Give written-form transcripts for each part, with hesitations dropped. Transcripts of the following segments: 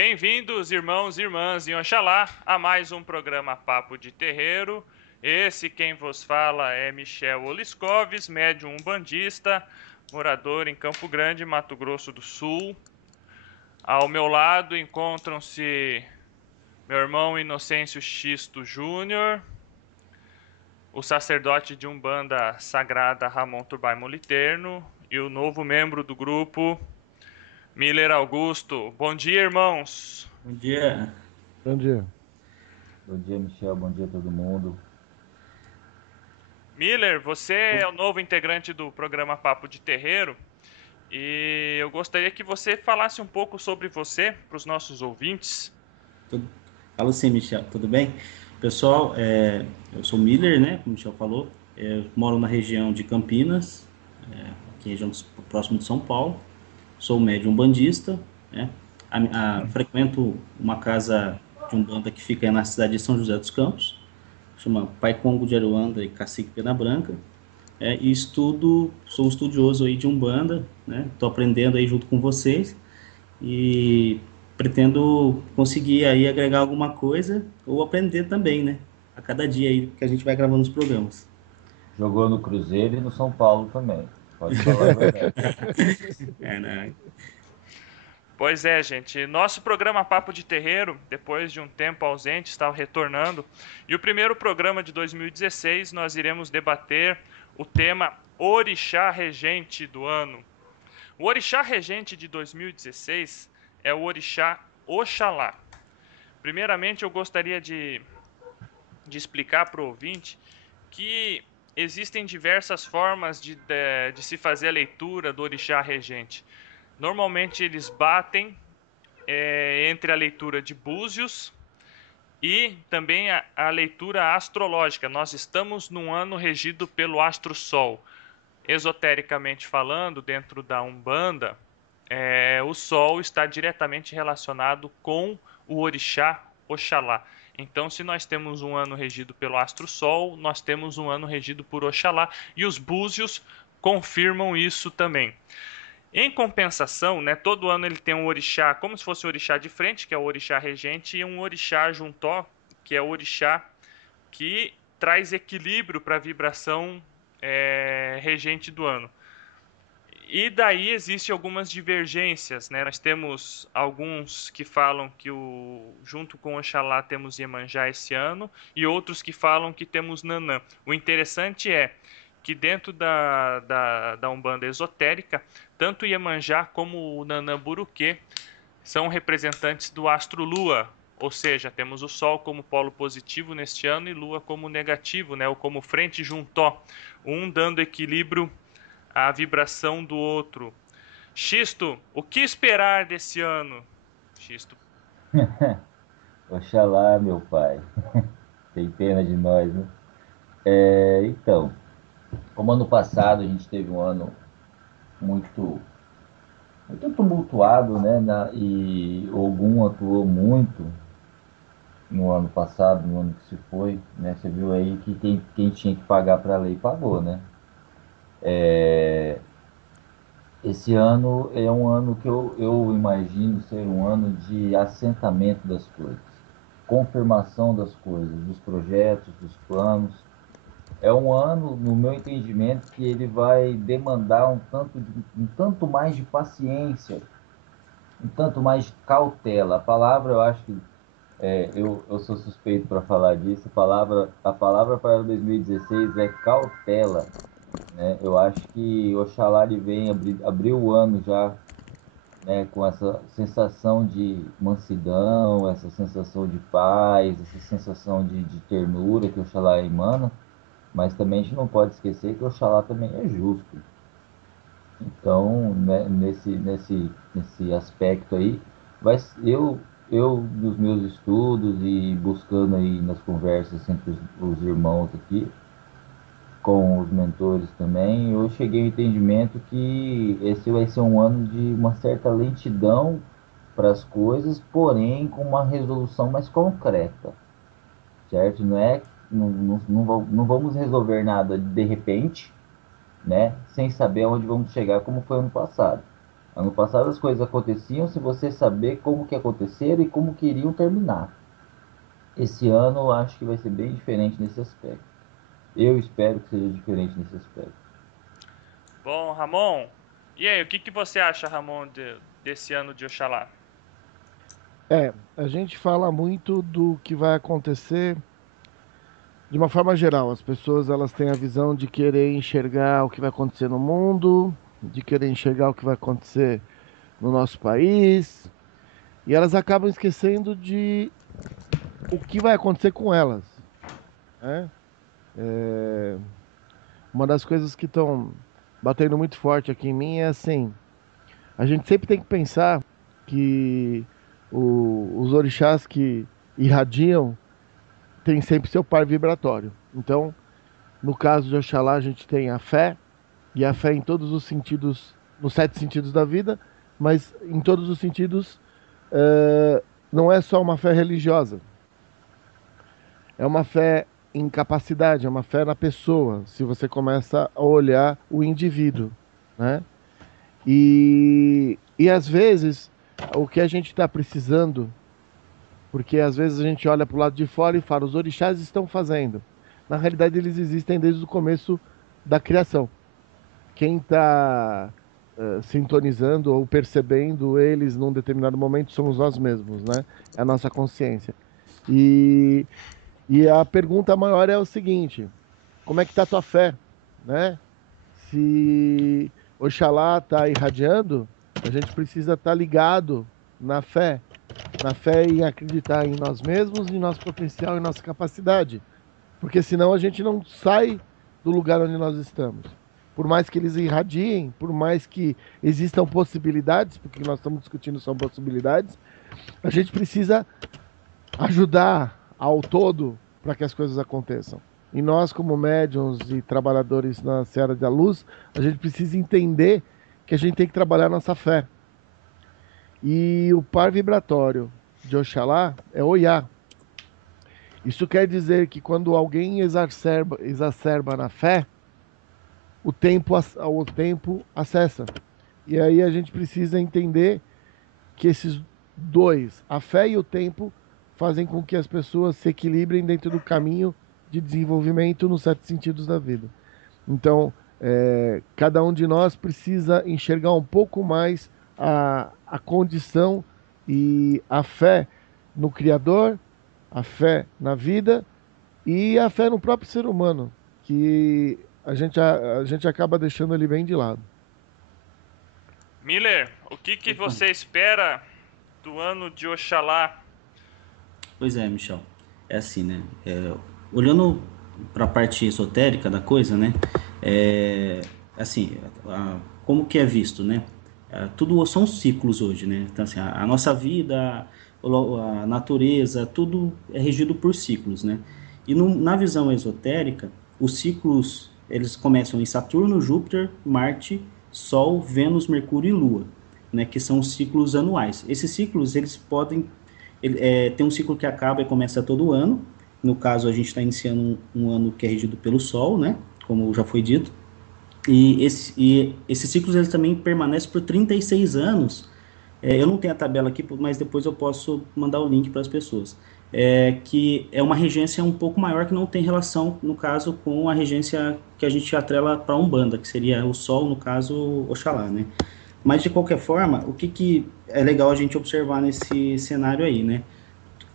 Bem-vindos, irmãos e irmãs em Oxalá, a mais um programa Papo de Terreiro. Esse quem vos fala é Michel Oliscoves, médium umbandista, morador em Campo Grande, Mato Grosso do Sul. Ao meu lado encontram-se meu irmão Inocêncio Xisto Júnior, o sacerdote de Umbanda Sagrada Ramon Turbai Moliterno e o novo membro do grupo, Miller Augusto. Bom dia, irmãos. Bom dia. Bom dia. Bom dia, Michel. Bom dia a todo mundo. Miller, você é o novo integrante do programa Papo de Terreiro e eu gostaria que você falasse um pouco sobre você para os nossos ouvintes. Fala sim, Michel. Tudo bem? Pessoal, eu sou Miller, né? Como o Michel falou. Eu moro na região de Campinas, aqui região próximo de São Paulo. Sou médium umbandista, né? Frequento uma casa de umbanda que fica na cidade de São José dos Campos. Chama Pai Congo de Aruanda e Cacique Pena Branca. E sou um estudioso aí de umbanda, né? Estou aprendendo aí junto com vocês. E pretendo conseguir aí agregar alguma coisa ou aprender também, né? A cada dia aí que a gente vai gravando os programas. Jogou no Cruzeiro e no São Paulo também. Pode falar a verdade. Né? Pois é, gente. Nosso programa Papo de Terreiro, depois de um tempo ausente, está retornando. E o primeiro programa de 2016, nós iremos debater o tema Orixá Regente do ano. O Orixá Regente de 2016 é o Orixá Oxalá. Primeiramente, eu gostaria de explicar para o ouvinte que existem diversas formas de se fazer a leitura do Orixá Regente. Normalmente eles batem entre a leitura de búzios e também a leitura astrológica. Nós estamos num ano regido pelo astro-sol. Esotericamente falando, dentro da Umbanda, o Sol está diretamente relacionado com o Orixá Oxalá. Então, se nós temos um ano regido pelo astro-sol, nós temos um ano regido por Oxalá, e os búzios confirmam isso também. Em compensação, né, todo ano ele tem um orixá, como se fosse o orixá de frente, que é o orixá regente, e um orixá juntó, que é o orixá que traz equilíbrio para a vibração regente do ano. E daí existem algumas divergências, né? Nós temos alguns que falam que junto com Oxalá temos Iemanjá esse ano, e outros que falam que temos Nanã. O interessante é que dentro da Umbanda esotérica, tanto Iemanjá como o Nanã Buruquê são representantes do astro Lua, ou seja, temos o Sol como polo positivo neste ano e Lua como negativo, né? Ou como frente juntó, um dando equilíbrio à vibração do outro. Xisto, o que esperar desse ano? Xisto. Oxalá, meu pai. Tem pena de nós, né? Então, como ano passado a gente teve um ano muito, muito tumultuado, né? E Ogum atuou muito no ano passado, no ano que se foi, né? Você viu aí que quem tinha que pagar para a lei pagou, né? Esse ano é um ano que eu imagino ser um ano de assentamento das coisas, confirmação das coisas, dos projetos, dos planos. É um ano, no meu entendimento, que ele vai demandar um tanto mais de paciência, um tanto mais de cautela. A palavra, eu acho que eu sou suspeito para falar disso. A palavra para 2016 é cautela, né? Eu acho que Oxalá ele vem abrir o ano já, né, com essa sensação de mansidão, essa sensação de paz, essa sensação de ternura que Oxalá emana, mas também a gente não pode esquecer que Oxalá também é justo. Então, né, nesse aspecto aí, vai, eu, nos meus estudos e buscando aí nas conversas entre os irmãos aqui, com os mentores também, eu cheguei ao entendimento que esse vai ser um ano de uma certa lentidão para as coisas, porém com uma resolução mais concreta, certo? Não vamos resolver nada de repente, né? Sem saber aonde vamos chegar, como foi ano passado. Ano passado as coisas aconteciam se você saber como que aconteceram e como que iriam terminar. Esse ano eu acho que vai ser bem diferente nesse aspecto. Eu espero que seja diferente nesse aspecto. Bom, Ramon, e aí, o que que você acha, Ramon, desse ano de Oxalá? A gente fala muito do que vai acontecer de uma forma geral. As pessoas elas têm a visão de querer enxergar o que vai acontecer no mundo, de querer enxergar o que vai acontecer no nosso país, e elas acabam esquecendo de o que vai acontecer com elas, né? Uma das coisas que estão batendo muito forte aqui em mim é assim: a gente sempre tem que pensar que os orixás que irradiam têm sempre seu par vibratório. Então, no caso de Oxalá, a gente tem a fé, e a fé em todos os sentidos, nos 7 sentidos da vida, mas em todos os sentidos, não é só uma fé religiosa, é uma fé em capacidade, é uma fé na pessoa, se você começa a olhar o indivíduo, né? E às vezes, o que a gente está precisando, porque às vezes a gente olha para o lado de fora e fala, os orixás estão fazendo. Na realidade, eles existem desde o começo da criação. Quem está sintonizando ou percebendo eles num determinado momento somos nós mesmos, né? É a nossa consciência. E, e a pergunta maior é o seguinte: como é que está a tua fé, né? Se Oxalá está irradiando, a gente precisa estar ligado na fé em acreditar em nós mesmos, em nosso potencial e nossa capacidade, porque senão a gente não sai do lugar onde nós estamos. Por mais que eles irradiem, por mais que existam possibilidades, porque nós estamos discutindo são possibilidades, a gente precisa ajudar ao todo para que as coisas aconteçam. E nós, como médiums e trabalhadores na seara da luz, a gente precisa entender que a gente tem que trabalhar nossa fé. E o par vibratório de Oxalá é Oiá. Isso quer dizer que quando alguém exacerba na fé, o tempo acessa. E aí a gente precisa entender que esses dois, a fé e o tempo, fazem com que as pessoas se equilibrem dentro do caminho de desenvolvimento nos 7 sentidos da vida. Então, cada um de nós precisa enxergar um pouco mais a condição e a fé no Criador, a fé na vida e a fé no próprio ser humano, que a gente acaba deixando ele bem de lado. Miller, o que que você espera do ano de Oxalá? Pois é, Michel. É assim, né? Olhando para a parte esotérica da coisa, né? Assim, como que é visto, né? Tudo são ciclos hoje, né? Então, assim, a nossa vida, a natureza, tudo é regido por ciclos, né? E na visão esotérica, os ciclos, eles começam em Saturno, Júpiter, Marte, Sol, Vênus, Mercúrio e Lua, né? Que são os ciclos anuais. Esses ciclos, eles podem... tem um ciclo que acaba e começa todo ano. No caso, a gente está iniciando um ano que é regido pelo Sol, né? Como já foi dito. E esses ciclos eles também permanecem por 36 anos. Eu não tenho a tabela aqui, mas depois eu posso mandar o link para as pessoas. Que é uma regência um pouco maior, que não tem relação, no caso, com a regência que a gente atrela para a Umbanda, que seria o Sol, no caso, Oxalá, né? Mas, de qualquer forma, o que é legal a gente observar nesse cenário aí, né?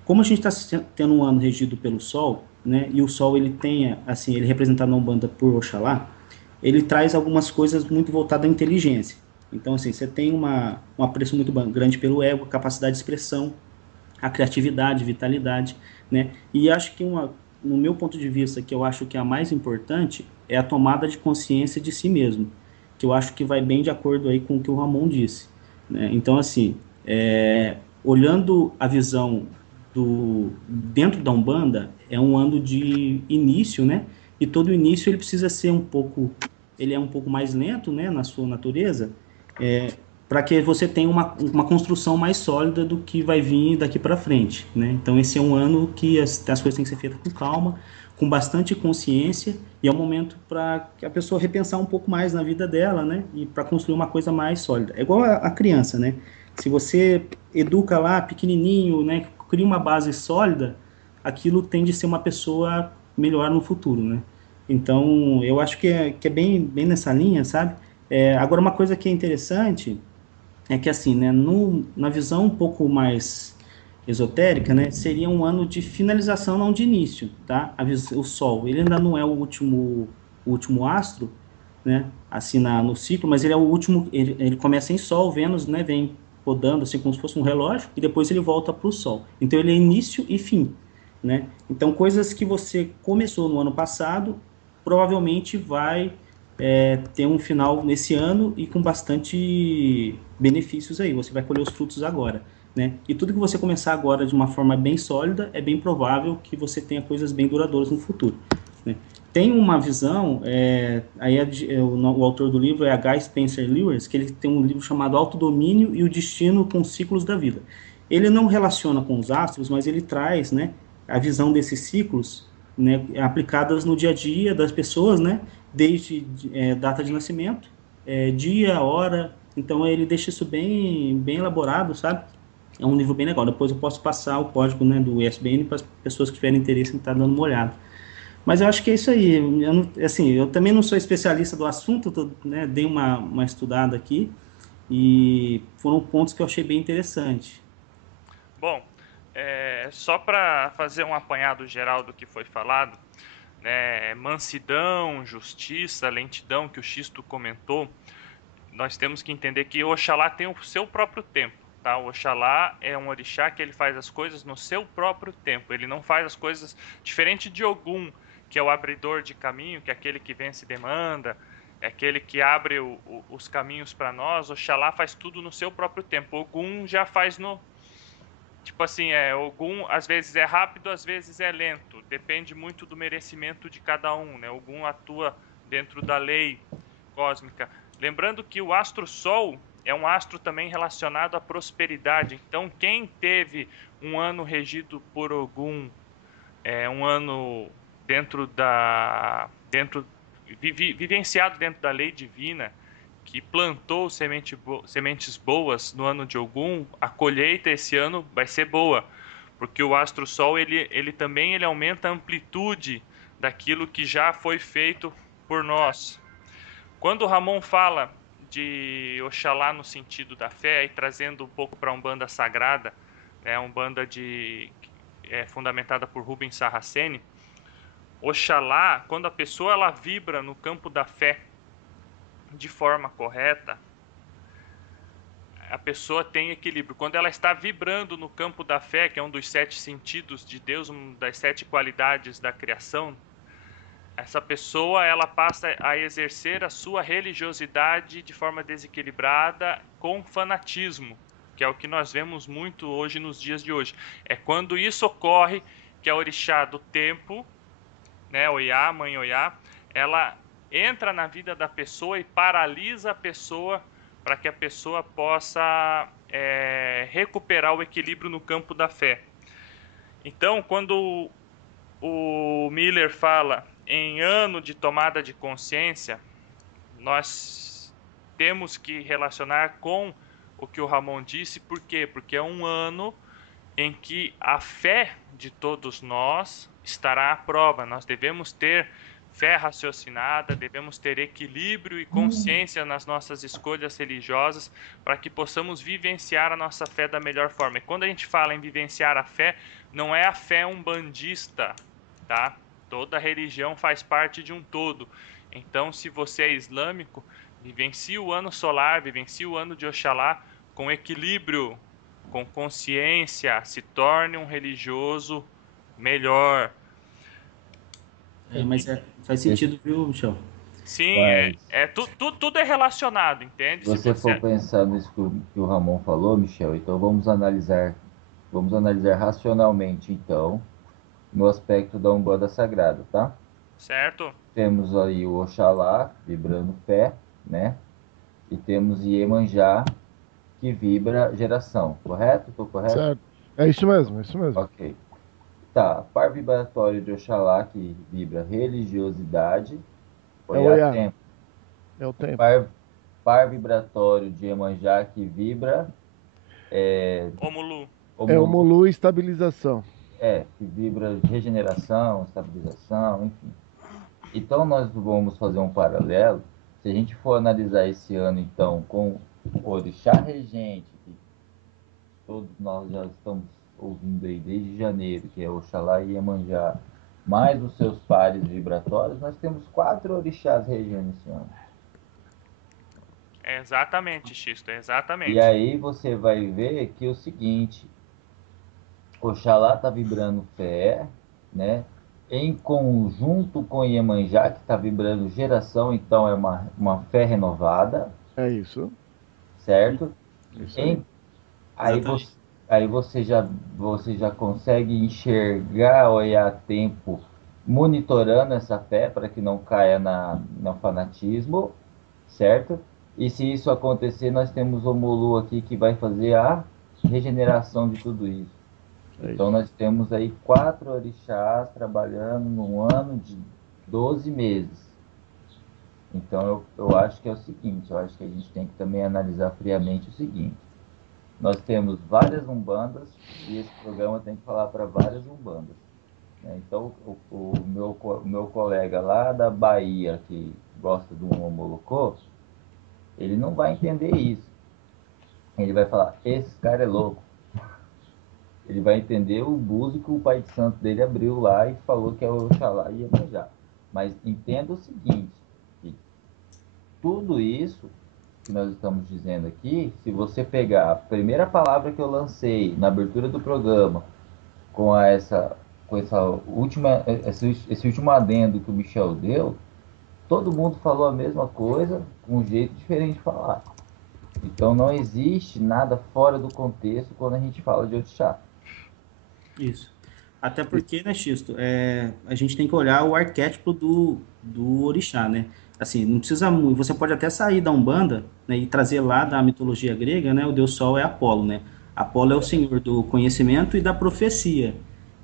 Como a gente está tendo um ano regido pelo Sol, né? E o Sol, ele tem, assim, ele é representado na Umbanda por Oxalá, ele traz algumas coisas muito voltadas à inteligência. Então, assim, você tem um apreço muito grande pelo ego, a capacidade de expressão, a criatividade, vitalidade, né? E acho que no meu ponto de vista, que eu acho que a mais importante é a tomada de consciência de si mesmo, que eu acho que vai bem de acordo aí com o que o Ramon disse, né? Então, assim, olhando a visão dentro da Umbanda, é um ano de início, né? E todo início ele precisa ser ele é um pouco mais lento, né, na sua natureza, para que você tenha uma construção mais sólida do que vai vir daqui para frente, né? Então esse é um ano que as coisas têm que ser feitas com calma, com bastante consciência, e é um momento para que a pessoa repensar um pouco mais na vida dela, né? E para construir uma coisa mais sólida. É igual a criança, né? Se você educa lá pequenininho, né? Cria uma base sólida, aquilo tende a ser uma pessoa melhor no futuro, né? Então, eu acho que é bem nessa linha, sabe? Agora, uma coisa que é interessante é que, assim, né, na visão um pouco mais esotérica, né, seria um ano de finalização, não de início, tá? O Sol, ele ainda não é o último astro, né, assim, no ciclo, mas ele é o último, ele começa em Sol, Vênus, né, vem rodando, assim, como se fosse um relógio, e depois ele volta para o Sol. Então, ele é início e fim, né? Então, coisas que você começou no ano passado, provavelmente vai ter um final nesse ano e com bastante benefícios aí. Você vai colher os frutos agora, né? E tudo que você começar agora de uma forma bem sólida, é bem provável que você tenha coisas bem duradouras no futuro, né? Tem uma visão, o autor do livro é H. Spencer Lewis, que ele tem um livro chamado Autodomínio e o Destino com os Ciclos da Vida. Ele não relaciona com os astros, mas ele traz, né, a visão desses ciclos, né, aplicadas no dia a dia das pessoas, né, desde data de nascimento, dia, hora. Então ele deixa isso bem elaborado, sabe? É um livro bem legal. Depois eu posso passar o código, né, do ISBN para as pessoas que tiverem interesse em estar dando uma olhada. Mas eu acho que é isso aí. Assim, eu também não sou especialista do assunto, né, dei uma estudada aqui e foram pontos que eu achei bem interessante. Bom, só para fazer um apanhado geral do que foi falado, né, mansidão, justiça, lentidão, que o Xisto comentou, nós temos que entender que Oxalá tem o seu próprio tempo. Tá? O Oxalá é um orixá que ele faz as coisas no seu próprio tempo. Ele não faz as coisas diferente de Ogum, que é o abridor de caminho, que é aquele que vence demanda, é aquele que abre os caminhos para nós. Oxalá faz tudo no seu próprio tempo. Ogum já faz no... Tipo assim, Ogum às vezes é rápido, às vezes é lento. Depende muito do merecimento de cada um, né? Ogum atua dentro da lei cósmica. Lembrando que o astro Sol é um astro também relacionado à prosperidade. Então, quem teve um ano regido por Ogum, um ano vivenciado dentro da lei divina, que plantou sementes boas no ano de Ogum, a colheita esse ano vai ser boa, porque o astro Sol ele também aumenta a amplitude daquilo que já foi feito por nós. Quando o Ramon fala de Oxalá no sentido da fé, e trazendo um pouco para a Umbanda Sagrada, né, Umbanda fundamentada por Rubens Saraceni, Oxalá, quando a pessoa ela vibra no campo da fé de forma correta, a pessoa tem equilíbrio. Quando ela está vibrando no campo da fé, que é um dos 7 sentidos de Deus, uma das 7 qualidades da criação, essa pessoa ela passa a exercer a sua religiosidade de forma desequilibrada com fanatismo, que é o que nós vemos muito hoje nos dias de hoje. É quando isso ocorre que a orixá do tempo, né, Oiá, mãe Oiá, ela entra na vida da pessoa e paralisa a pessoa para que a pessoa possa recuperar o equilíbrio no campo da fé. Então, quando o Miller fala em ano de tomada de consciência, nós temos que relacionar com o que o Ramon disse. Por quê? Porque é um ano em que a fé de todos nós estará à prova. Nós devemos ter fé raciocinada, devemos ter equilíbrio e consciência nas nossas escolhas religiosas para que possamos vivenciar a nossa fé da melhor forma. E quando a gente fala em vivenciar a fé, não é a fé umbandista, tá? Toda religião faz parte de um todo. Então, se você é islâmico, vivencie o ano solar, vivencie o ano de Oxalá com equilíbrio, com consciência, se torne um religioso melhor. Mas faz sentido, viu, Michel? Sim, Mas tudo é relacionado, entende? se você for pensar nisso que o Ramon falou, Michel, então vamos analisar racionalmente, então, no aspecto da Umbanda Sagrada, tá? Certo? Temos aí o Oxalá, vibrando fé, né? E temos Iemanjá, que vibra geração, correto? Estou correto? Certo. É isso mesmo, é isso mesmo. Ok. Tá, par vibratório de Oxalá, que vibra religiosidade, É o Oiá Oiá, tempo. é o tempo. Par vibratório de Iemanjá, que vibra Omulu. É o Omulu, Molu estabilização. que vibra regeneração, estabilização, enfim. Então nós vamos fazer um paralelo. Se a gente for analisar esse ano, então, com o Orixá Regente, que todos nós já estamos ouvindo aí desde janeiro, que é Oxalá e Iemanjá, mais os seus pares vibratórios, nós temos 4 orixás regendo esse ano. É exatamente, Xisto, é E exatamente. aí você vai ver que é o seguinte, Oxalá está vibrando fé, né? Em conjunto com Iemanjá, que está vibrando geração, então é uma fé renovada, É isso. certo? Isso aí. Em, aí Exatamente. você, aí você já consegue enxergar ou a tempo monitorando essa fé para que não caia no fanatismo, certo? E se isso acontecer, nós temos o Molu aqui que vai fazer a regeneração de tudo isso. É Então isso. nós temos aí 4 orixás trabalhando num ano de 12 meses. Então eu acho que é o seguinte, eu acho que a gente tem que também analisar friamente o seguinte. Nós temos várias umbandas e esse programa tem que falar para várias umbandas, né? Então o meu colega lá da Bahia que gosta do Momolocô, ele não vai entender isso. Ele vai falar, esse cara é louco. Ele vai entender o búzio que o pai de santo dele abriu lá e falou que é o Oxalá e Iemanjá. Mas entenda o seguinte, que tudo isso que nós estamos dizendo aqui, se você pegar a primeira palavra que eu lancei na abertura do programa, com essa última, esse último adendo que o Michel deu, todo mundo falou a mesma coisa, com um jeito diferente de falar. Então não existe nada fora do contexto quando a gente fala de orixá. Isso. Até porque, né, Xisto, a gente tem que olhar o arquétipo do orixá, né? Assim, não precisa muito. Você pode até sair da Umbanda, né, e trazer lá da mitologia grega, né? O deus Sol é Apolo, né? Apolo é o senhor do conhecimento e da profecia.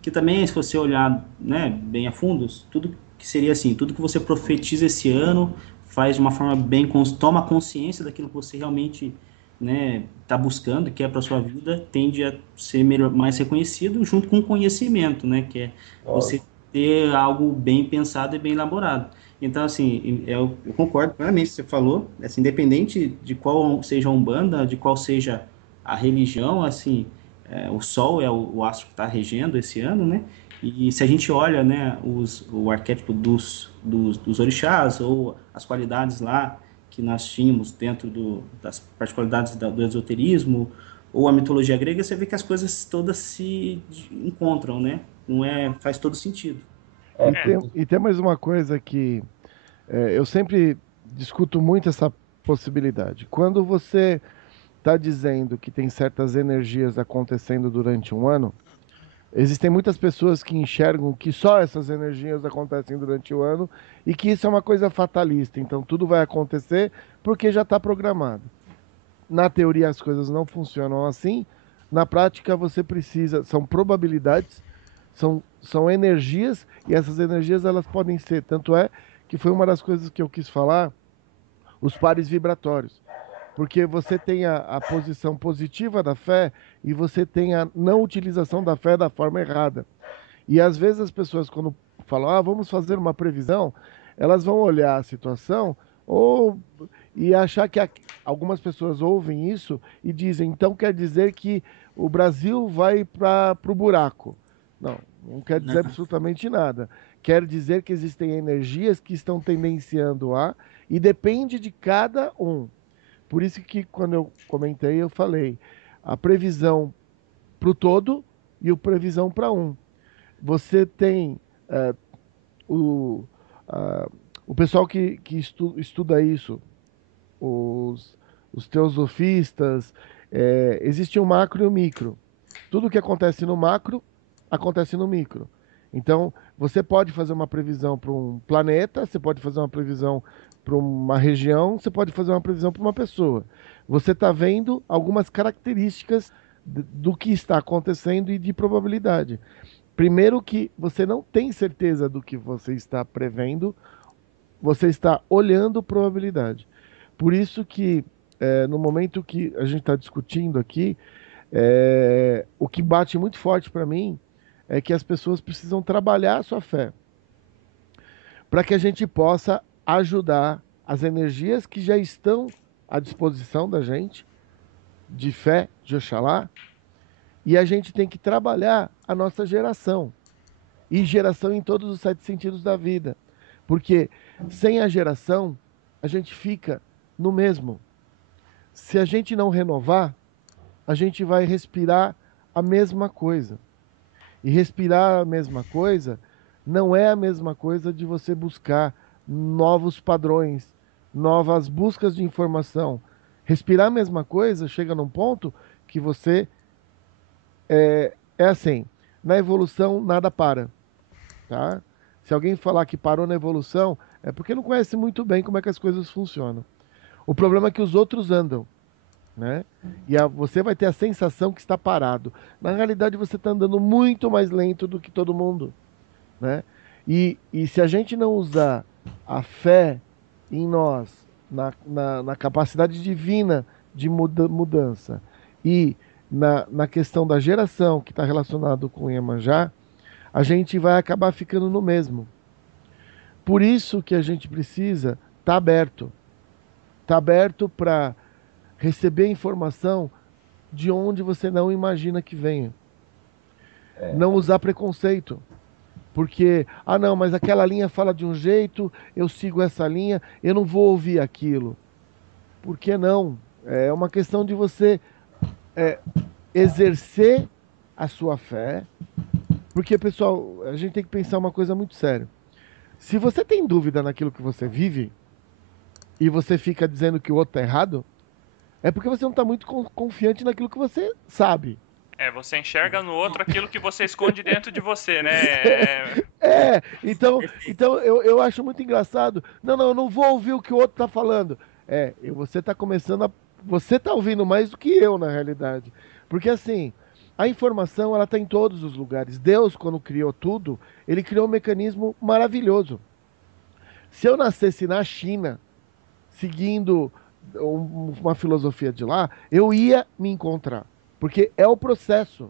Que também, se você olhar, né, bem a fundo, tudo que seria assim, tudo que você profetiza esse ano faz de uma forma bem, toma consciência daquilo que você realmente, né, está buscando, que é para sua vida, tende a ser melhor, mais reconhecido junto com o conhecimento, né, que é você Lógico. ter algo bem pensado e bem elaborado. Então, assim, eu concordo plenamente com o que você falou, assim, independente de qual seja a Umbanda, de qual seja a religião, assim, o Sol é o astro que está regendo esse ano, né, e se a gente olha, né, o arquétipo dos orixás, ou as qualidades lá, que nós tínhamos dentro das particularidades do esoterismo ou a mitologia grega, você vê que as coisas todas se encontram, né? Não é, faz todo sentido. É, É, E tem mais uma coisa que eu sempre discuto muito essa possibilidade. Quando você está dizendo que tem certas energias acontecendo durante um ano, existem muitas pessoas que enxergam que só essas energias acontecem durante o ano e que isso é uma coisa fatalista. Então tudo vai acontecer porque já está programado. Na teoria as coisas não funcionam assim. Na prática você precisa, são probabilidades, são energias e essas energias elas podem ser. Tanto é que foi uma das coisas que eu quis falar, os pares vibratórios. Porque você tem a posição positiva da fé e você tem a não utilização da fé da forma errada. E às vezes as pessoas, quando falam, vamos fazer uma previsão, elas vão olhar a situação ou e achar que algumas pessoas ouvem isso e dizem, então quer dizer que o Brasil vai para o buraco. Não, não quer dizer absolutamente nada. Quer dizer que existem energias que estão tendenciando e depende de cada um. Por isso que quando eu comentei, eu falei a previsão para o todo e a previsão para um. Você tem o, uh, o pessoal que estuda isso, os, os teosofistas, existe o macro e o micro. Tudo que acontece no macro, acontece no micro. Então, você pode fazer uma previsão para um planeta, você pode fazer uma previsão para uma região, você pode fazer uma previsão para uma pessoa. Você está vendo algumas características do que está acontecendo e de probabilidade. Primeiro que você não tem certeza do que você está prevendo, você está olhando probabilidade. Por isso que no momento que a gente está discutindo aqui, o que bate muito forte para mim é que as pessoas precisam trabalhar a sua fé, para que a gente possa ajudar as energias que já estão à disposição da gente, de fé, de Oxalá, e a gente tem que trabalhar a nossa geração, e geração em todos os 7 sentidos da vida, porque sem a geração, a gente fica no mesmo. Se a gente não renovar, a gente vai respirar a mesma coisa. E respirar a mesma coisa não é a mesma coisa de você buscar novos padrões, novas buscas de informação. Respirar a mesma coisa chega num ponto que você é assim, na evolução nada para, tá? Se alguém falar que parou na evolução, é porque não conhece muito bem como é que as coisas funcionam. O problema é que os outros andam, né? E você vai ter a sensação que está parado. Na realidade, você está andando muito mais lento do que todo mundo, né? E se a gente não usar a fé em nós, na capacidade divina de mudança e na questão da geração que está relacionado com o Iemanjá, a gente vai acabar ficando no mesmo. Por isso que a gente precisa estar aberto. Estar aberto para receber informação de onde você não imagina que venha. Não usar preconceito. Porque, não, mas aquela linha fala de um jeito, eu sigo essa linha, eu não vou ouvir aquilo. Por que não? É uma questão de você exercer a sua fé. Porque, pessoal, a gente tem que pensar uma coisa muito séria. Se você tem dúvida naquilo que você vive, e você fica dizendo que o outro está errado, é porque você não está muito confiante naquilo que você sabe. Você enxerga no outro aquilo que você esconde dentro de você, né? Então eu acho muito engraçado. Não, eu não vou ouvir o que o outro está falando. Você está começando a. Você está ouvindo mais do que eu, na realidade. Porque assim, a informação ela está em todos os lugares. Deus, quando criou tudo, ele criou um mecanismo maravilhoso. Se eu nascesse na China, seguindo uma filosofia de lá, eu ia me encontrar. Porque é o processo.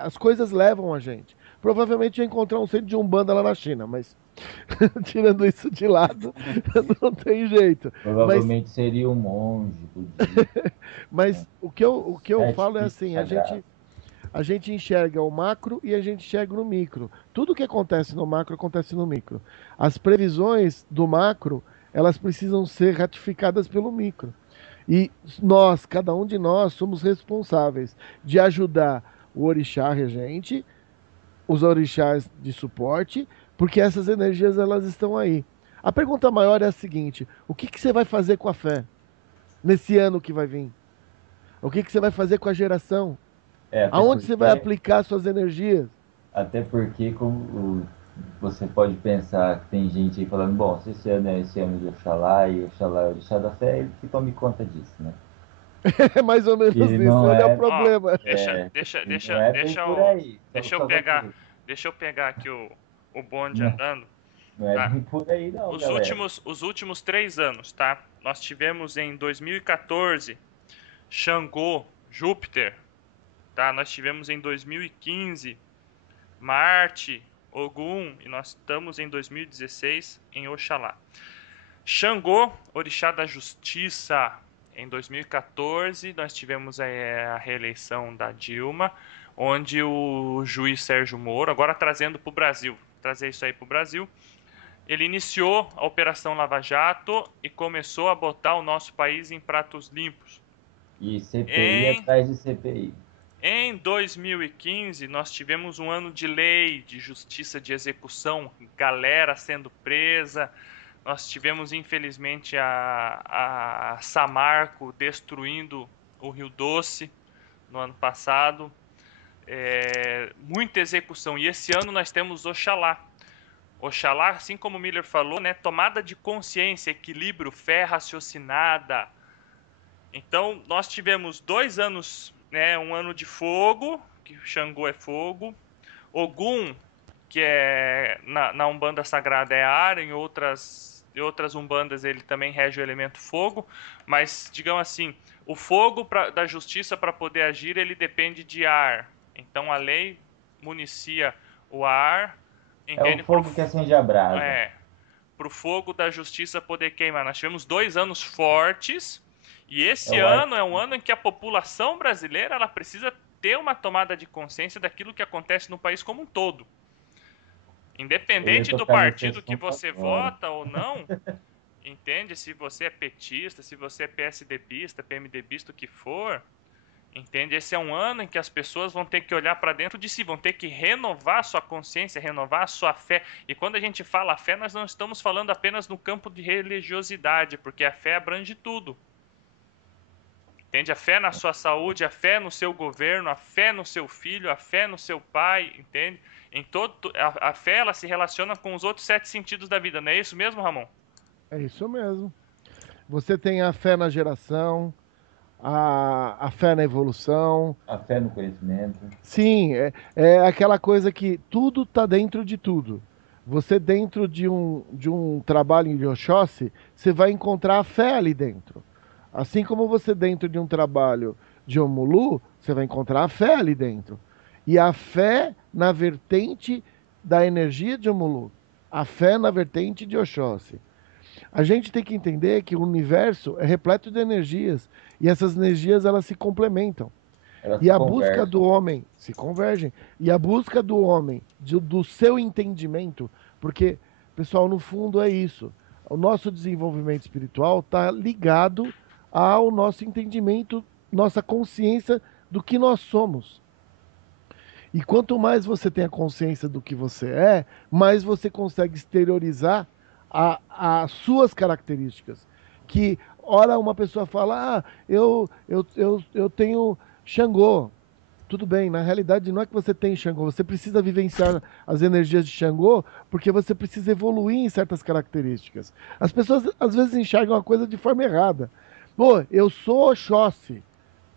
As coisas levam a gente. Provavelmente ia encontrar um centro de Umbanda lá na China, mas tirando isso de lado, não tem jeito. Provavelmente seria um monge budista. Mas o que eu falo é assim, a gente enxerga o macro e a gente enxerga no micro. Tudo que acontece no macro acontece no micro. As previsões do macro, elas precisam ser ratificadas pelo micro. E nós, cada um de nós, somos responsáveis de ajudar o orixá regente, os orixás de suporte, porque essas energias elas estão aí. A pergunta maior é a seguinte: o que você vai fazer com a fé nesse ano que vai vir? O que você vai fazer com a geração? Aonde você vai aplicar suas energias? Até porque como você pode pensar que tem gente aí falando, bom, se esse ano é esse ano de Oxalá e Oxalá é o orixá da fé, ele que tome conta disso, né? É mais ou menos isso, ele é o problema. Deixa eu pegar aqui o bonde andando. Não é bem por aí não, os últimos 3 anos, tá? Nós tivemos em 2014 Xangô, Júpiter, tá? Nós tivemos em 2015 Marte, Ogum, e nós estamos em 2016 em Oxalá. Xangô, orixá da justiça. Em 2014 nós tivemos a reeleição da Dilma, onde o juiz Sérgio Moro, agora trazendo para o Brasil, trazer isso aí para o Brasil, ele iniciou a Operação Lava Jato e começou a botar o nosso país em pratos limpos. E CPI atrás de CPI. Em 2015, nós tivemos um ano de lei, de justiça de execução, galera sendo presa. Nós tivemos, infelizmente, a Samarco destruindo o Rio Doce no ano passado. Muita execução. E esse ano nós temos Oxalá. Oxalá, assim como o Miller falou, né, tomada de consciência, equilíbrio, fé raciocinada. Então, nós tivemos 2 anos, né, um ano de fogo, que Xangô é fogo, Ogum, que é na Umbanda Sagrada é ar, em outras Umbandas ele também rege o elemento fogo, mas digamos assim, o fogo da justiça para poder agir, ele depende de ar. Então a lei municia o ar, É o entende? fogo que acende a brasa. Pro fogo da justiça poder queimar. Nós tivemos 2 anos fortes, e esse o ar. ano é um ano em que a população brasileira ela precisa ter uma tomada de consciência daquilo que acontece no país como um todo. Eu ia Independente do tocar nesse partido que assunto você agora. vota ou não, entende? Se você é petista, se você é PSDBista, PMDBista, o que for, entende? Esse é um ano em que as pessoas vão ter que olhar para dentro de si, vão ter que renovar a sua consciência, renovar a sua fé. E quando a gente fala fé, nós não estamos falando apenas no campo de religiosidade, porque a fé abrange tudo. Entende? A fé na sua saúde, a fé no seu governo, a fé no seu filho, a fé no seu pai, entende? A fé ela se relaciona com os outros 7 sentidos da vida, não é isso mesmo, Ramon? É isso mesmo. Você tem a fé na geração, a fé na evolução. A fé no conhecimento. Sim, é aquela coisa que tudo está dentro de tudo. Você dentro de um trabalho em Oxóssi, você vai encontrar a fé ali dentro. Assim como você dentro de um trabalho de Omulu, você vai encontrar a fé ali dentro. E a fé na vertente da energia de Omulu. A fé na vertente de Oxóssi. A gente tem que entender que o universo é repleto de energias. E essas energias, elas se complementam. Elas E se a busca do conversam. homem se convergem. E a busca do homem, do seu entendimento, porque, pessoal, no fundo é isso. O nosso desenvolvimento espiritual está ligado ao nosso entendimento, nossa consciência do que nós somos. E quanto mais você tem a consciência do que você é, mais você consegue exteriorizar as suas características. Que, ora, uma pessoa fala, eu tenho Xangô. Tudo bem, na realidade não é que você tem Xangô, você precisa vivenciar as energias de Xangô porque você precisa evoluir em certas características. As pessoas às vezes enxergam a coisa de forma errada. Pô, eu sou Oxóssi.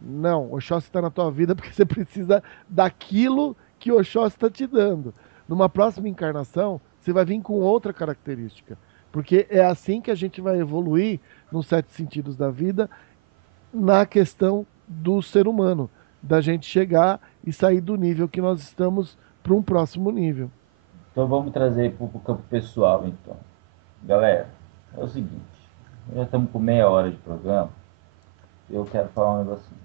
Não, Oxóssi está na tua vida porque você precisa daquilo que Oxóssi está te dando. Numa próxima encarnação, você vai vir com outra característica. Porque é assim que a gente vai evoluir nos 7 sentidos da vida na questão do ser humano, da gente chegar e sair do nível que nós estamos para um próximo nível. Então vamos trazer para o campo pessoal, então. Galera, é o seguinte. Já estamos com meia hora de programa. Eu quero falar um negocinho.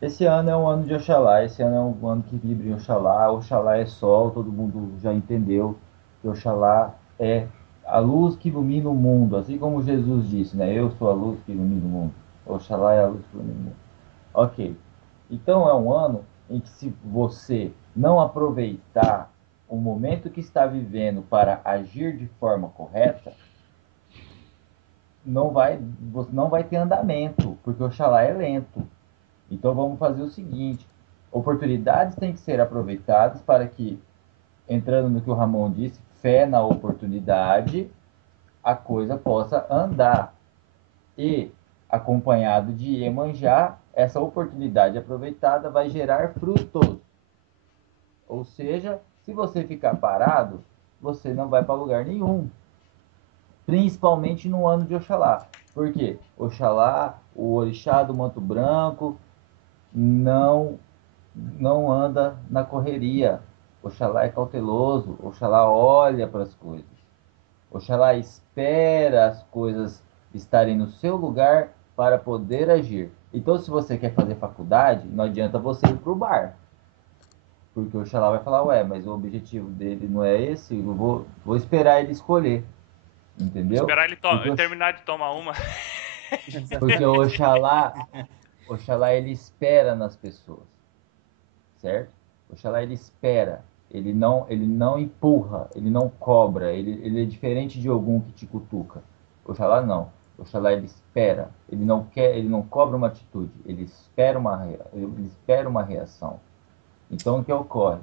Esse ano é um ano de Oxalá. Esse ano é um ano que vibra em Oxalá. Oxalá é sol, todo mundo já entendeu que Oxalá é a luz que ilumina o mundo. Assim como Jesus disse, né? Eu sou a luz que ilumina o mundo. Oxalá é a luz que ilumina o mundo. Ok. Então é um ano em que, se você não aproveitar o momento que está vivendo para agir de forma correta, não vai ter andamento, porque Oxalá é lento. Então vamos fazer o seguinte: oportunidades têm que ser aproveitadas para que, entrando no que o Ramon disse, fé na oportunidade, a coisa possa andar. E, acompanhado de Iemanjá, essa oportunidade aproveitada vai gerar frutos. Ou seja, se você ficar parado, você não vai para lugar nenhum. Principalmente no ano de Oxalá. Por quê? Oxalá, o orixá do manto branco, não anda na correria. Oxalá é cauteloso. Oxalá olha para as coisas. Oxalá espera as coisas estarem no seu lugar para poder agir. Então, se você quer fazer faculdade, não adianta você ir para o bar. Porque o Oxalá vai falar, ué, mas o objetivo dele não é esse, eu vou esperar ele escolher. Entendeu? Esperar ele terminar de tomar uma. Porque o Oxalá ele espera nas pessoas. Certo? Oxalá ele espera. Ele não empurra, ele não cobra. Ele é diferente de algum que te cutuca. Oxalá não. Oxalá ele espera. Ele não cobra uma atitude. Ele espera uma reação. Então o que ocorre?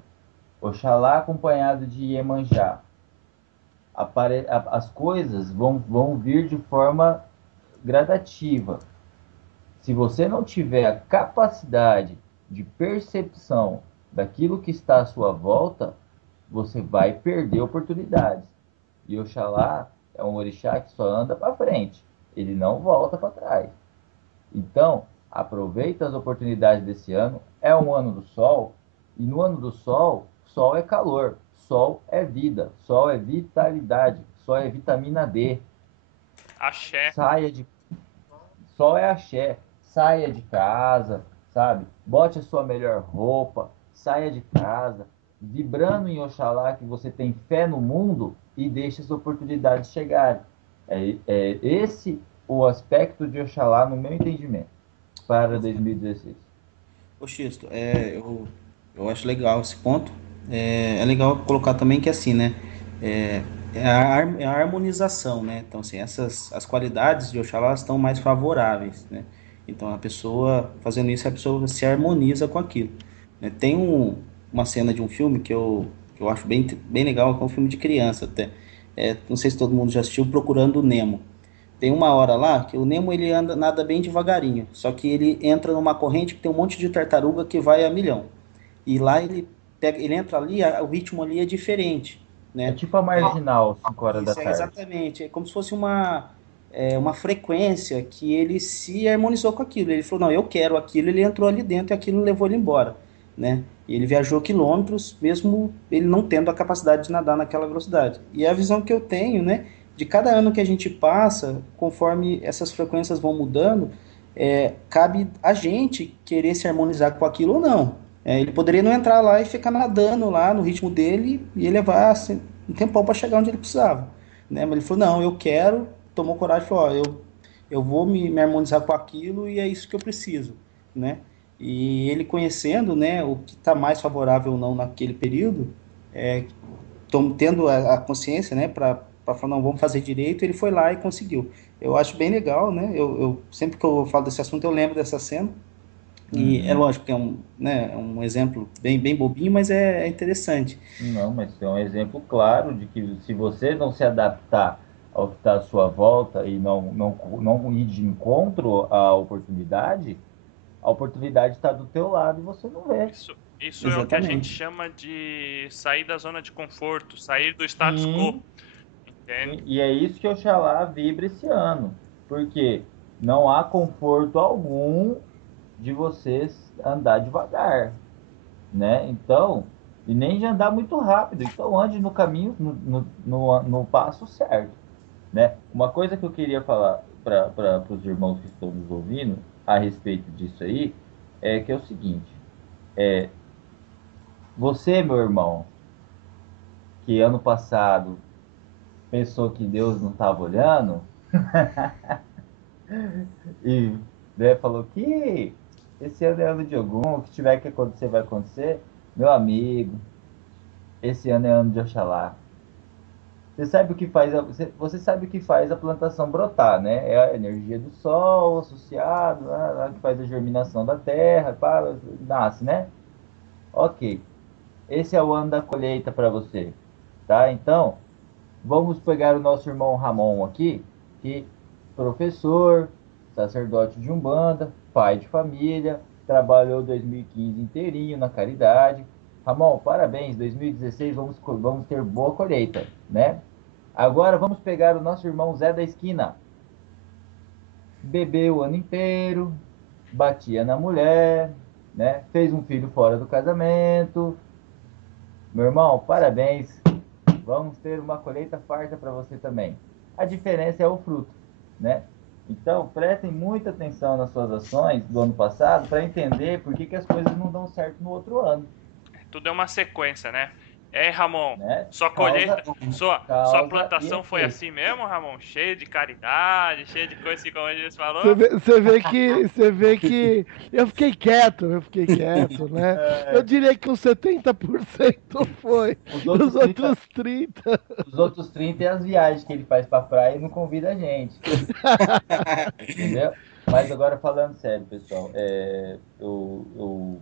Oxalá acompanhado de Iemanjá. As coisas vão vir de forma gradativa. Se você não tiver a capacidade de percepção daquilo que está à sua volta, você vai perder oportunidades. E Oxalá é um orixá que só anda para frente, ele não volta para trás. Então, aproveita as oportunidades desse ano. É um ano do sol, e no ano do sol, sol é calor, sol é vida, sol é vitalidade, sol é vitamina D. Axé. Saia de Sol é axé, saia de casa, sabe? Bote a sua melhor roupa, saia de casa, vibrando em Oxalá que você tem fé no mundo e deixe as oportunidades chegarem. É esse o aspecto de Oxalá no meu entendimento para 2016. Ô Xisto, eu acho legal esse ponto. É legal colocar também que assim, né? É, é a harmonização, né? Então, assim, as qualidades de Oxalá estão mais favoráveis, né? Então, a pessoa fazendo isso, a pessoa se harmoniza com aquilo, né? Tem uma cena de um filme que eu acho bem legal, que é um filme de criança até. Não sei se todo mundo já assistiu, Procurando o Nemo. Tem uma hora lá que o Nemo ele nada bem devagarinho, só que ele entra numa corrente que tem um monte de tartaruga que vai a milhão. E lá ele entra ali, o ritmo ali é diferente, É né? tipo a marginal, 5 horas da Isso é tarde. exatamente, é como se fosse uma frequência que ele se harmonizou com aquilo. Ele falou, não, eu quero aquilo, ele entrou ali dentro e aquilo levou ele embora, né? E ele viajou quilômetros, mesmo ele não tendo a capacidade de nadar naquela velocidade. E é a visão que eu tenho, né? De cada ano que a gente passa, conforme essas frequências vão mudando, cabe a gente querer se harmonizar com aquilo ou não. Ele poderia não entrar lá e ficar nadando lá no ritmo dele e ele levar assim, um tempão para chegar onde ele precisava, né? Mas ele falou, não, eu quero, tomou coragem e falou, ó, eu vou me harmonizar com aquilo e é isso que eu preciso, né? E ele conhecendo, né, o que está mais favorável ou não naquele período, tendo a consciência, né, para falar, não, vamos fazer direito, ele foi lá e conseguiu. Eu acho bem legal, né? Sempre que eu falo desse assunto, eu lembro dessa cena. E é Uhum. lógico que né, é um exemplo bem bobinho, mas é interessante. Não, mas é um exemplo claro de que se você não se adaptar ao que está à sua volta e não ir de encontro à oportunidade, a oportunidade está do teu lado e você não vê. Isso é o que a gente Exatamente. chama de sair da zona de conforto, sair do status quo, Sim, entende? sim, e é isso que Oxalá vibra esse ano, porque não há conforto algum de você andar devagar, né? Então, e nem de andar muito rápido. Então, ande no caminho, no passo certo, né? Uma coisa que eu queria falar para os irmãos que estão nos ouvindo a respeito disso aí é que é o seguinte: você, meu irmão, que ano passado pensou que Deus não estava olhando e, né, falou que esse ano é ano de Ogum, o que tiver que acontecer vai acontecer, meu amigo, esse ano é ano de Oxalá. Você sabe o que faz você sabe o que faz a plantação brotar, né? É a energia do sol associado, né, que faz a germinação da terra, pá, nasce, né? Ok. Esse é o ano da colheita para você, tá? Então, vamos pegar o nosso irmão Ramon aqui, que professor, sacerdote de Umbanda, pai de família, trabalhou 2015 inteirinho na caridade. Ramon, parabéns, 2016 vamos ter boa colheita, né? Agora vamos pegar o nosso irmão Zé da Esquina. Bebeu o ano inteiro, batia na mulher, né? Fez um filho fora do casamento. Meu irmão, parabéns. Vamos ter uma colheita farta para você também. A diferença é o fruto, né? Então, prestem muita atenção nas suas ações do ano passado para entender por que as coisas não dão certo no outro ano, Tudo é uma sequência, né? É, Ramon, né? sua colheita, sua Causa e plantação foi efeito. assim mesmo, Ramon? Cheia de caridade, cheia de coisa assim como a gente Você falou? vê, você vê que eu fiquei quieto, né? Eu É, diria que uns 70% foi, os os outros 30, outros 30%. os outros 30 é as viagens que ele faz para a praia e não convida a gente, entendeu? Mas agora falando sério, pessoal, eu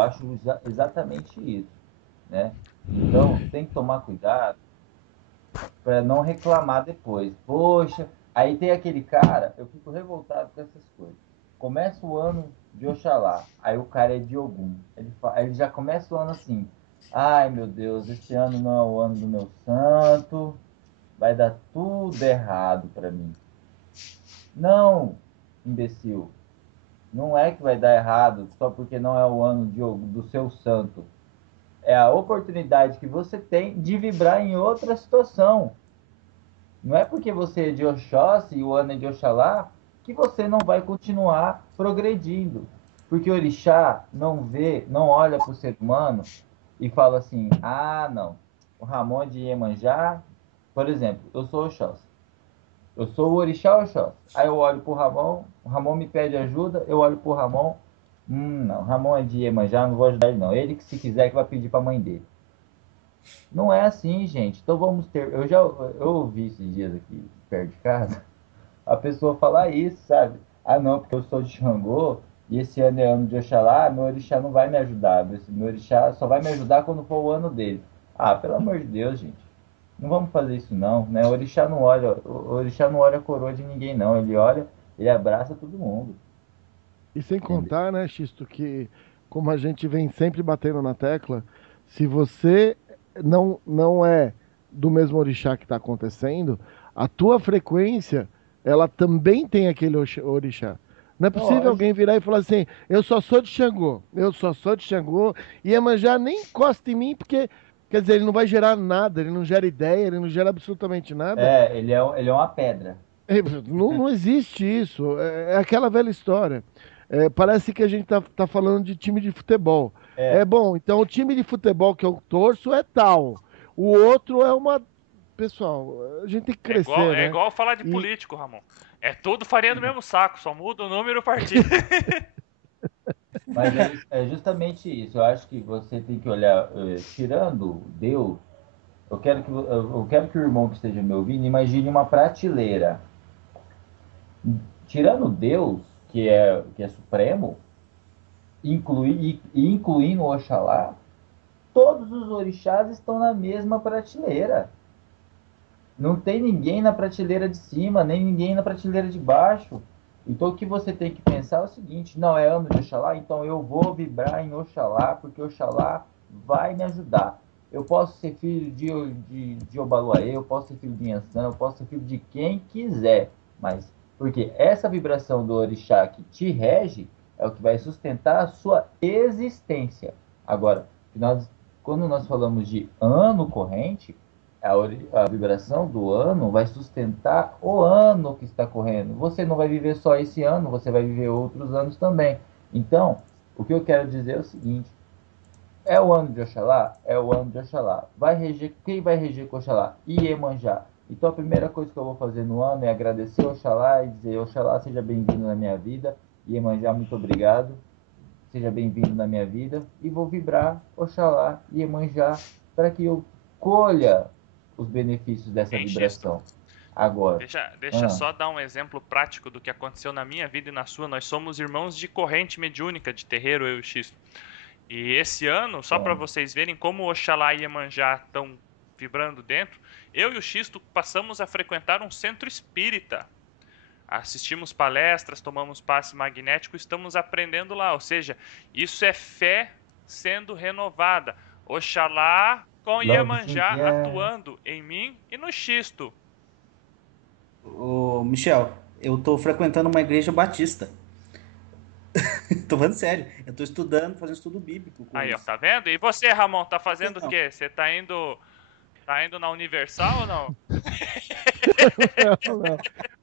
acho exatamente isso, né? Então, tem que tomar cuidado para não reclamar depois. Poxa, aí tem aquele cara, eu fico revoltado com essas coisas. Começa o ano de Oxalá. Aí o cara é de Ogum. Aí ele já começa o ano assim. Ai, meu Deus, esse ano não é o ano do meu santo. Vai dar tudo errado para mim. Não, imbecil. Não é que vai dar errado só porque não é o ano do seu santo. É a oportunidade que você tem de vibrar em outra situação. Não é porque você é de Oxóssi e o ano é de Oxalá que você não vai continuar progredindo. Porque o orixá não vê, não olha para o ser humano e fala assim: ah, não, o Ramon é de Iemanjá, por exemplo, eu sou Oxóssi. Eu sou o orixá Oxóssi. Aí eu olho para o Ramon me pede ajuda, eu olho para o Ramon, não, o Ramon é de Iemanjá, não vou ajudar ele não. Ele que se quiser que vai pedir para a mãe dele. Não é assim, gente. Então vamos ter. Eu ouvi esses dias aqui perto de casa a pessoa falar isso, sabe? Ah, não, porque eu sou de Xangô e esse ano é ano de Oxalá, meu orixá não vai me ajudar. Meu orixá só vai me ajudar quando for o ano dele. Ah, pelo amor de Deus, gente. Não vamos fazer isso não, né? O orixá não olha a coroa de ninguém não. Ele olha, ele abraça todo mundo. E sem Entendeu? contar, né, Xisto, que como a gente vem sempre batendo na tecla, se você não é do mesmo orixá que está acontecendo, a tua frequência, ela também tem aquele orixá. Não é possível Lógico. alguém virar e falar assim, eu só sou de Xangô, eu só sou de Xangô, e Iemanjá nem encosta em mim, porque, quer dizer, ele não vai gerar nada, ele não gera ideia, ele não gera absolutamente nada. É, ele é uma pedra. Não existe isso. É aquela velha história. Parece que a gente tá falando de time de futebol. É É, bom, então o time de futebol que eu torço é tal. O outro é uma. Pessoal, a gente tem que crescer, É né? igual falar de E, político, Ramon. É tudo farinha do mesmo saco, só muda o número e o partido. mas é justamente isso. Eu acho que você tem que olhar, tirando Deus. Eu quero que o irmão que esteja me ouvindo imagine uma prateleira. Tirando Deus, que é supremo, e incluindo Oxalá, todos os orixás estão na mesma prateleira. Não tem ninguém na prateleira de cima, nem ninguém na prateleira de baixo. Então o que você tem que pensar é o seguinte: não é ano de Oxalá, então eu vou vibrar em Oxalá, porque Oxalá vai me ajudar. Eu posso ser filho de Obaluaê, eu posso ser filho de Inhansã, eu posso ser filho de quem quiser, mas porque essa vibração do orixá que te rege é o que vai sustentar a sua existência. Agora, quando nós falamos de ano corrente, a vibração do ano vai sustentar o ano que está correndo. Você não vai viver só esse ano, você vai viver outros anos também. Então, o que eu quero dizer é o seguinte: é o ano de Oxalá? É o ano de Oxalá. Quem vai reger com Oxalá? Iemanjá. Então, a primeira coisa que eu vou fazer no ano é agradecer Oxalá e dizer: Oxalá, seja bem-vindo na minha vida. Iemanjá, muito obrigado. Seja bem-vindo na minha vida. E vou vibrar Oxalá e Iemanjá para que eu colha os benefícios dessa Hein, Xisto? vibração. Agora, Deixa ah, só dar um exemplo prático do que aconteceu na minha vida e na sua. Nós somos irmãos de corrente mediúnica de terreiro, eu e o Xisto. E esse ano, só para vamos. vocês verem como Oxalá e Iemanjá estão vibrando dentro, eu e o Xisto passamos a frequentar um centro espírita. Assistimos palestras, tomamos passe magnético, estamos aprendendo lá. Ou seja, isso é fé sendo renovada. Oxalá com Love Iemanjá yeah. atuando em mim e no Xisto. Ô, Michel, eu tô frequentando uma igreja batista. Tô falando sério. Eu tô estudando, fazendo estudo bíblico com Aí, ó, eles. tá vendo? E você, Ramon, tá Por que fazendo o não? quê? Você tá indo na Universal ou não? não, não.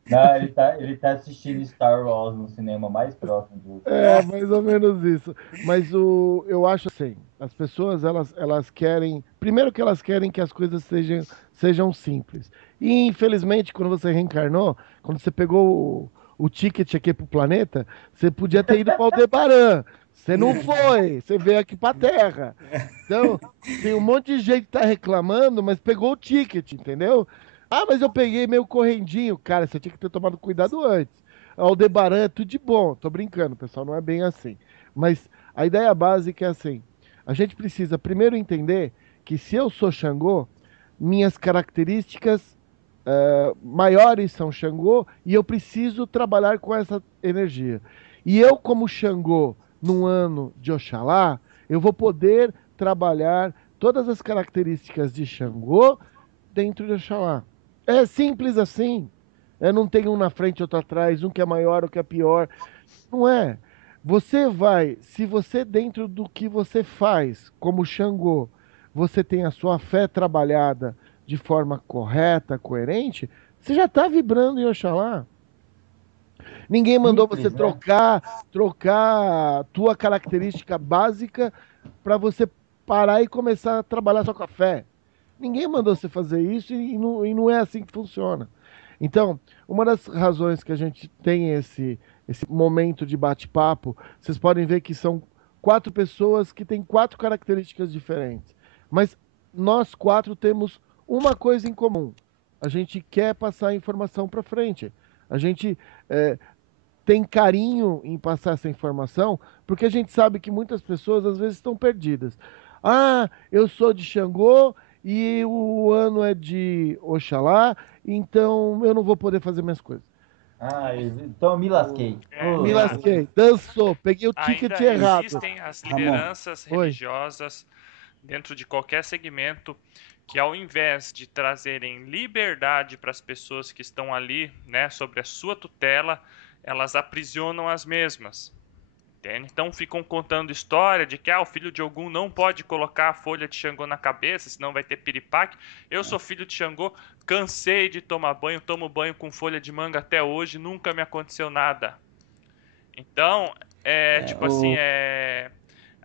Não, ele tá assistindo Star Wars no cinema mais próximo de você. É, mais ou menos isso. Mas eu acho assim, as pessoas elas querem, primeiro que elas querem que as coisas sejam simples. E infelizmente, quando você reencarnou, quando você pegou o ticket aqui pro planeta, você podia ter ido para Aldebaran. Você não foi, você veio aqui para Terra. Então, tem um monte de gente que tá reclamando, mas pegou o ticket, entendeu? Ah, mas eu peguei meio correndinho. Cara, você tinha que ter tomado cuidado antes. Aldebaran é tudo de bom. Tô brincando, pessoal, não é bem assim. Mas a ideia básica é assim: a gente precisa primeiro entender que se eu sou Xangô, minhas características maiores são Xangô e eu preciso trabalhar com essa energia. E eu, como Xangô, num ano de Oxalá, eu vou poder trabalhar todas as características de Xangô dentro de Oxalá. É simples assim. Não tem um na frente e outro atrás, um que é maior, outro que é pior. Não é. Você vai, se você dentro do que você faz, como Xangô, você tem a sua fé trabalhada de forma correta, coerente, você já está vibrando em Oxalá. Ninguém mandou você Simples, né? trocar a tua característica básica para você parar e começar a trabalhar só com a fé. Ninguém mandou você fazer isso e não é assim que funciona. Então, uma das razões que a gente tem esse momento de bate-papo, vocês podem ver que são 4 pessoas que têm 4 características diferentes. Mas nós 4 temos uma coisa em comum. A gente quer passar a informação para frente. A gente tem carinho em passar essa informação, porque a gente sabe que muitas pessoas às vezes estão perdidas. Ah, eu sou de Xangô e o ano é de Oxalá, então eu não vou poder fazer minhas coisas. Ah, então eu me lasquei. Me Exato. lasquei, dançou, peguei o ticket Ainda errado. existem as Ramon. lideranças Oi. religiosas dentro de qualquer segmento que, ao invés de trazerem liberdade para as pessoas que estão ali, né, sobre a sua tutela, elas aprisionam as mesmas. Entende? Então ficam contando história de que o filho de Ogum não pode colocar a folha de Xangô na cabeça, senão vai ter piripaque. Eu sou filho de Xangô, cansei de tomar banho, tomo banho com folha de manga até hoje, nunca me aconteceu nada. Então, tipo assim,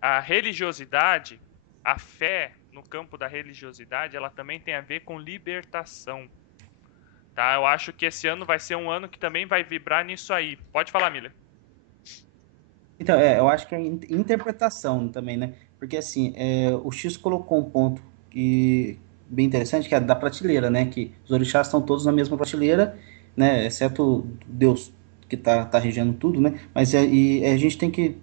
a religiosidade, a fé no campo da religiosidade, ela também tem a ver com libertação. Tá? Eu acho que esse ano vai ser um ano que também vai vibrar nisso aí. Pode falar, Miller. Então, eu acho que é interpretação também, né? Porque, assim, o X colocou um ponto bem interessante, que é da prateleira, né? Que os orixás estão todos na mesma prateleira, né? Exceto Deus, que tá regendo tudo, né? Mas a gente tem que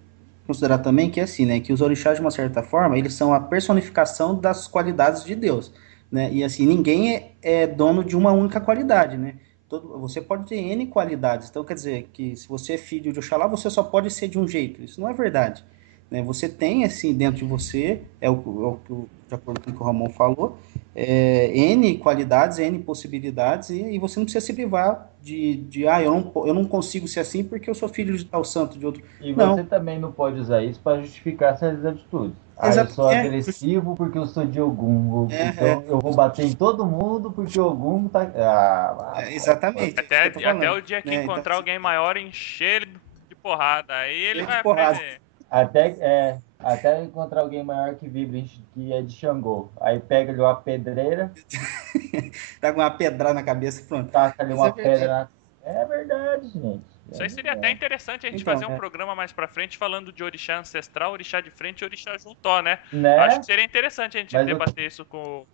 considerar também que, assim, né? Que os orixás, de uma certa forma, eles são a personificação das qualidades de Deus, né? E, assim, ninguém é dono de uma única qualidade, né? Você pode ter N qualidades. Então, quer dizer que se você é filho de Oxalá, você só pode ser de um jeito. Isso não é verdade. Né? Você tem, assim, dentro de você, de acordo com o que o Ramon falou, N qualidades, N possibilidades, e você não precisa se privar eu não consigo ser assim porque eu sou filho de tal santo, de outro. E Não, você também não pode usar isso para justificar certas atitudes. Ah, eu exato. sou agressivo porque eu sou de Ogum. Então eu vou bater em todo mundo porque Ogum tá. Exatamente, é isso que eu tô Até falando. o dia que Né? Então, encontrar alguém maior, encher ele de porrada. Aí ele cheio de vai porrada. aprender. Até encontrar alguém maior que vibre, que é de Xangô. Aí pega-lhe uma pedreira, Dá uma pedrada na cabeça e pronto. taca-lhe Mas é uma pedra verdade. na. É verdade, gente. Isso É aí seria até verdade. interessante a gente Então, fazer um programa mais pra frente falando de orixá ancestral, orixá de frente e orixá juntó, né? Acho que Né? seria interessante a gente Mas debater isso com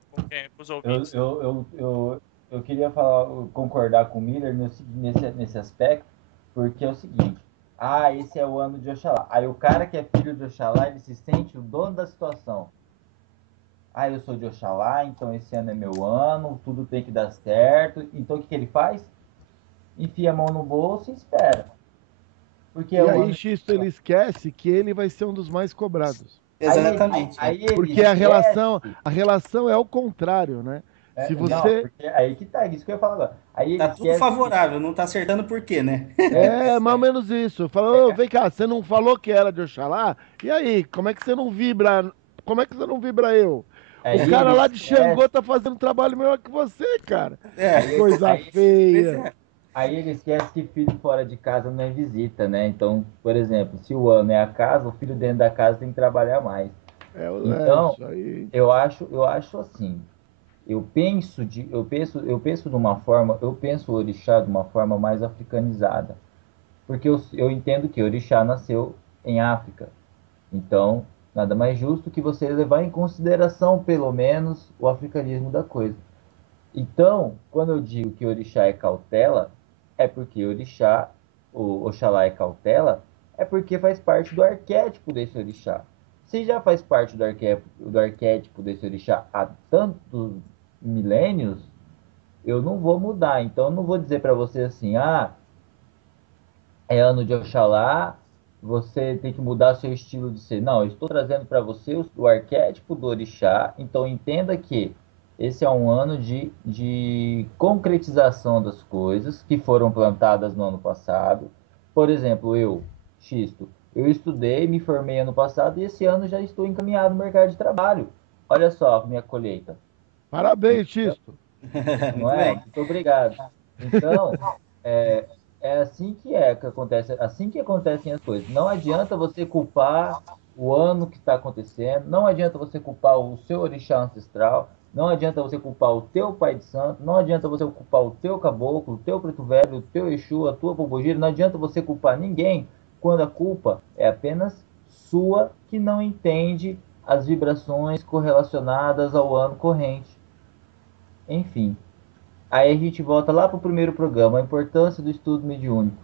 os eu, ouvintes. eu, eu, eu, eu queria concordar com o Miller nesse aspecto, porque é o seguinte: esse é o ano de Oxalá. Aí o cara que é filho de Oxalá, ele se sente o dono da situação. Eu sou de Oxalá, então esse ano é meu ano, tudo tem que dar certo. Então o que ele faz? Enfia a mão no bolso e espera. Porque é E o aí, ano. Xisto, ele esquece que ele vai ser um dos mais cobrados. exatamente. Aí ele Porque esquece. a relação é o contrário, né? Se Não, você porque aí que tá, isso que eu ia falar agora. Aí ele Tá tudo esquece que. favorável, não tá acertando por quê, né? mais ou menos isso. Fala, ô, vem cá, você não falou que era de Oxalá? E aí, como é que você não vibra? Como é que você não vibra eu? O Aí cara ele lá de esquece. Xangô tá fazendo trabalho melhor que você, cara. É, Coisa pois feia. é. Aí ele esquece que filho fora de casa não é visita, né? Então, por exemplo, se o ano é a casa, o filho dentro da casa tem que trabalhar mais. Então, Isso aí. eu acho assim, eu penso de uma forma, eu penso o orixá de uma forma mais africanizada, porque eu entendo que o orixá nasceu em África. Então, nada mais justo que você levar em consideração, pelo menos, o africanismo da coisa. Então, quando eu digo que orixá é cautela, é porque orixá, o Oxalá é cautela, é porque faz parte do arquétipo desse orixá. Se já faz parte do arquétipo desse orixá há tantos milênios, eu não vou mudar. Então, eu não vou dizer para você assim, é ano de Oxalá, você tem que mudar seu estilo de ser. Não, eu estou trazendo para você o arquétipo do orixá, então entenda que esse é um ano de concretização das coisas que foram plantadas no ano passado. Por exemplo, eu, Xisto, eu estudei, me formei ano passado e esse ano já estou encaminhado no mercado de trabalho. Olha só a minha colheita. Parabéns, Xisto. Não Muito é? bem. Muito obrigado. Então, é, é que acontece, assim que acontecem as coisas. Não adianta você culpar o ano que está acontecendo, não adianta você culpar o seu orixá ancestral, não adianta você culpar o teu pai de santo, não adianta você culpar o teu caboclo, o teu preto velho, o teu exu, a tua pombogira, não adianta você culpar ninguém quando a culpa é apenas sua que não entende as vibrações correlacionadas ao ano corrente. Enfim. Aí a gente volta lá para o primeiro programa, a importância do estudo mediúnico.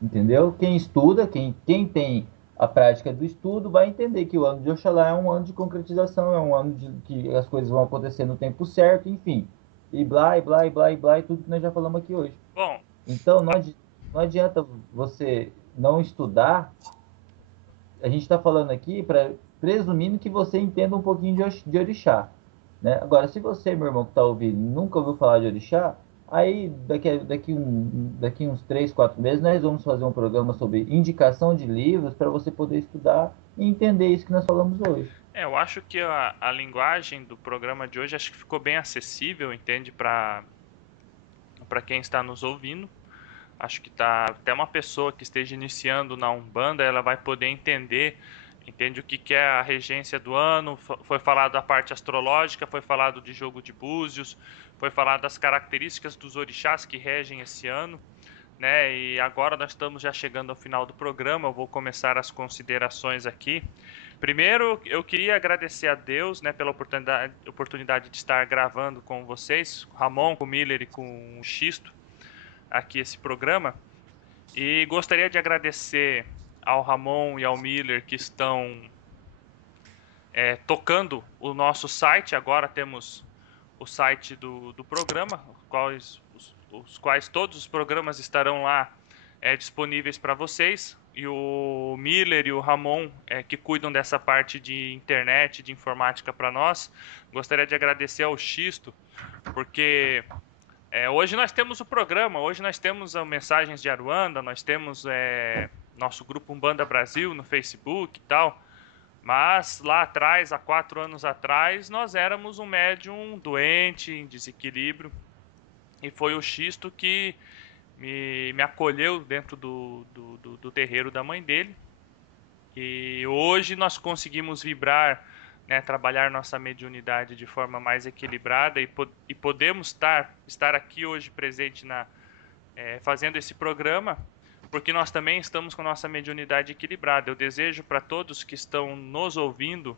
Entendeu? Quem estuda, quem tem a prática do estudo, vai entender que o ano de Oxalá é um ano de concretização, é um ano de que as coisas vão acontecer no tempo certo, enfim. E blá, e blá, e blá, e blá, e tudo que nós já falamos aqui hoje. Bom, Então, não adianta você não estudar. A gente está falando aqui presumindo que você entenda um pouquinho de orixá. Né? Agora, se você, meu irmão, que está ouvindo, nunca ouviu falar de orixá, aí daqui uns 3, 4 meses nós vamos fazer um programa sobre indicação de livros para você poder estudar e entender isso que nós falamos hoje. eu acho que a linguagem do programa de hoje acho que ficou bem acessível, entende, para quem está nos ouvindo. Acho que tá até uma pessoa que esteja iniciando na Umbanda, ela vai poder entende o que é a regência do ano. Foi falado a parte astrológica, foi falado de jogo de búzios, foi falado das características dos orixás que regem esse ano, né? E agora nós estamos já chegando ao final do programa, eu vou começar as considerações aqui. Primeiro, eu queria agradecer a Deus, né, pela oportunidade de estar gravando com vocês, com o Ramon, com o Miller e com o Xisto, aqui esse programa. E gostaria de agradecer ao Ramon e ao Miller que estão tocando o nosso site. Agora temos o site do programa, os quais todos os programas estarão lá disponíveis para vocês. E o Miller e o Ramon, que cuidam dessa parte de internet, de informática para nós. Gostaria de agradecer ao Xisto, porque hoje nós temos o programa, hoje nós temos mensagens de Aruanda, nós temos nosso grupo Umbanda Brasil no Facebook e tal, mas lá atrás, há 4 anos atrás, nós éramos um médium doente, em desequilíbrio, e foi o Xisto que me acolheu dentro do terreiro da mãe dele, e hoje nós conseguimos vibrar, né, trabalhar nossa mediunidade de forma mais equilibrada e podemos estar aqui hoje presente fazendo esse programa, porque nós também estamos com nossa mediunidade equilibrada. Eu desejo para todos que estão nos ouvindo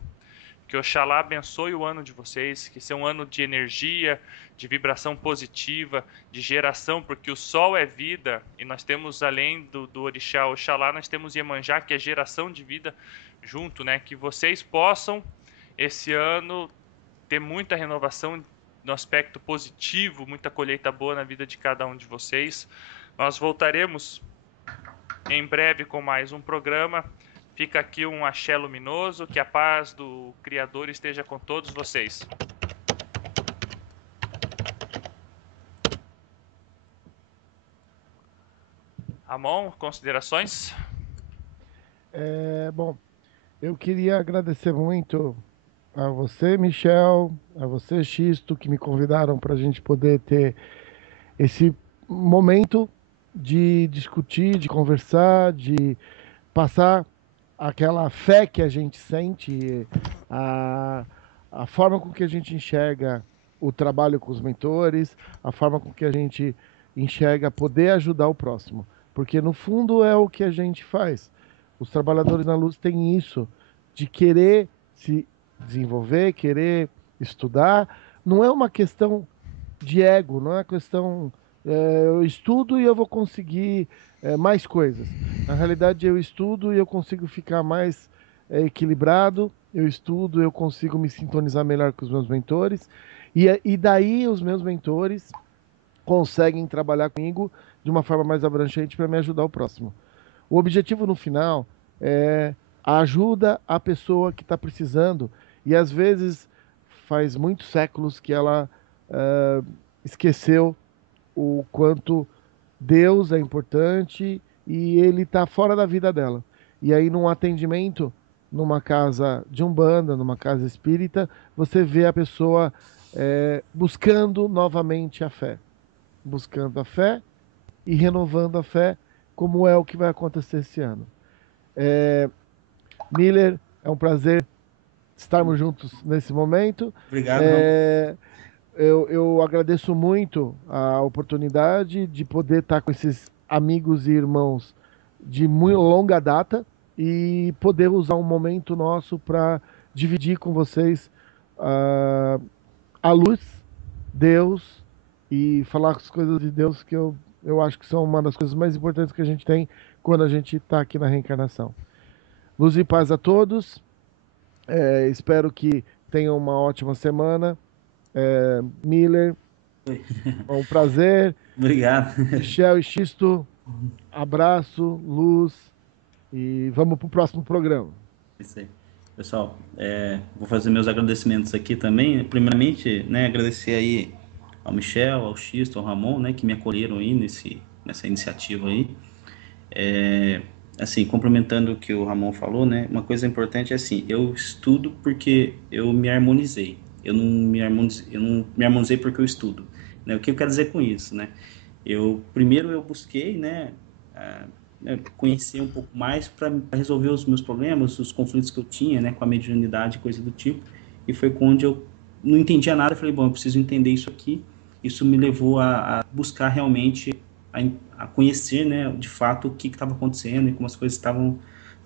que Oxalá abençoe o ano de vocês, que seja um ano de energia, de vibração positiva, de geração, porque o sol é vida, e nós temos, além do orixá Oxalá, nós temos Iemanjá, que é geração de vida junto, né? Que vocês possam, esse ano, ter muita renovação no aspecto positivo, muita colheita boa na vida de cada um de vocês. Nós voltaremos em breve com mais um programa. Fica aqui um axé luminoso, que a paz do Criador esteja com todos vocês. Ramon, considerações? Bom, eu queria agradecer muito a você, Michel, a você, Xisto, que me convidaram para a gente poder ter esse momento de discutir, de conversar, de passar aquela fé que a gente sente, a forma com que a gente enxerga o trabalho com os mentores, a forma com que a gente enxerga poder ajudar o próximo. Porque no fundo é o que a gente faz. Os trabalhadores na luz têm isso, de querer se desenvolver, querer estudar. Não é uma questão de ego, não é uma questão eu estudo e eu vou conseguir mais coisas. Na realidade, eu estudo e eu consigo ficar mais equilibrado, eu estudo, eu consigo me sintonizar melhor com os meus mentores, e daí os meus mentores conseguem trabalhar comigo de uma forma mais abrangente para me ajudar o próximo. O objetivo no final é a ajuda à pessoa que está precisando e às vezes faz muitos séculos que ela esqueceu o quanto Deus é importante e ele está fora da vida dela. E aí, num atendimento, numa casa de umbanda, numa casa espírita, você vê a pessoa buscando novamente a fé. Buscando a fé e renovando a fé, como é o que vai acontecer esse ano. Miller, é um prazer estarmos juntos nesse momento. Obrigado, Ramon. Eu agradeço muito a oportunidade de poder estar com esses amigos e irmãos de muito longa data e poder usar um momento nosso para dividir com vocês a luz, Deus, e falar as coisas de Deus que eu acho que são uma das coisas mais importantes que a gente tem quando a gente está aqui na reencarnação. Luz e paz a todos. Espero que tenham uma ótima semana. Miller, é um prazer. Obrigado. Michel e Xisto, abraço, luz e vamos para o próximo programa. Isso aí. Pessoal, vou fazer meus agradecimentos aqui também. Primeiramente, né, agradecer aí ao Michel, ao Xisto, ao Ramon, né, que me acolheram aí nessa iniciativa aí. Assim, complementando o que o Ramon falou, né, uma coisa importante é assim, eu estudo porque eu me harmonizei. Eu não me harmonizei porque eu estudo. Né? O que eu quero dizer com isso, né? Primeiro eu busquei, né, conhecer um pouco mais para resolver os meus problemas, os conflitos que eu tinha, né, com a mediunidade, coisa do tipo. E foi quando eu não entendia nada, eu falei, bom, eu preciso entender isso aqui. Isso me levou a buscar realmente a conhecer, né, de fato o que estava acontecendo e como as coisas estavam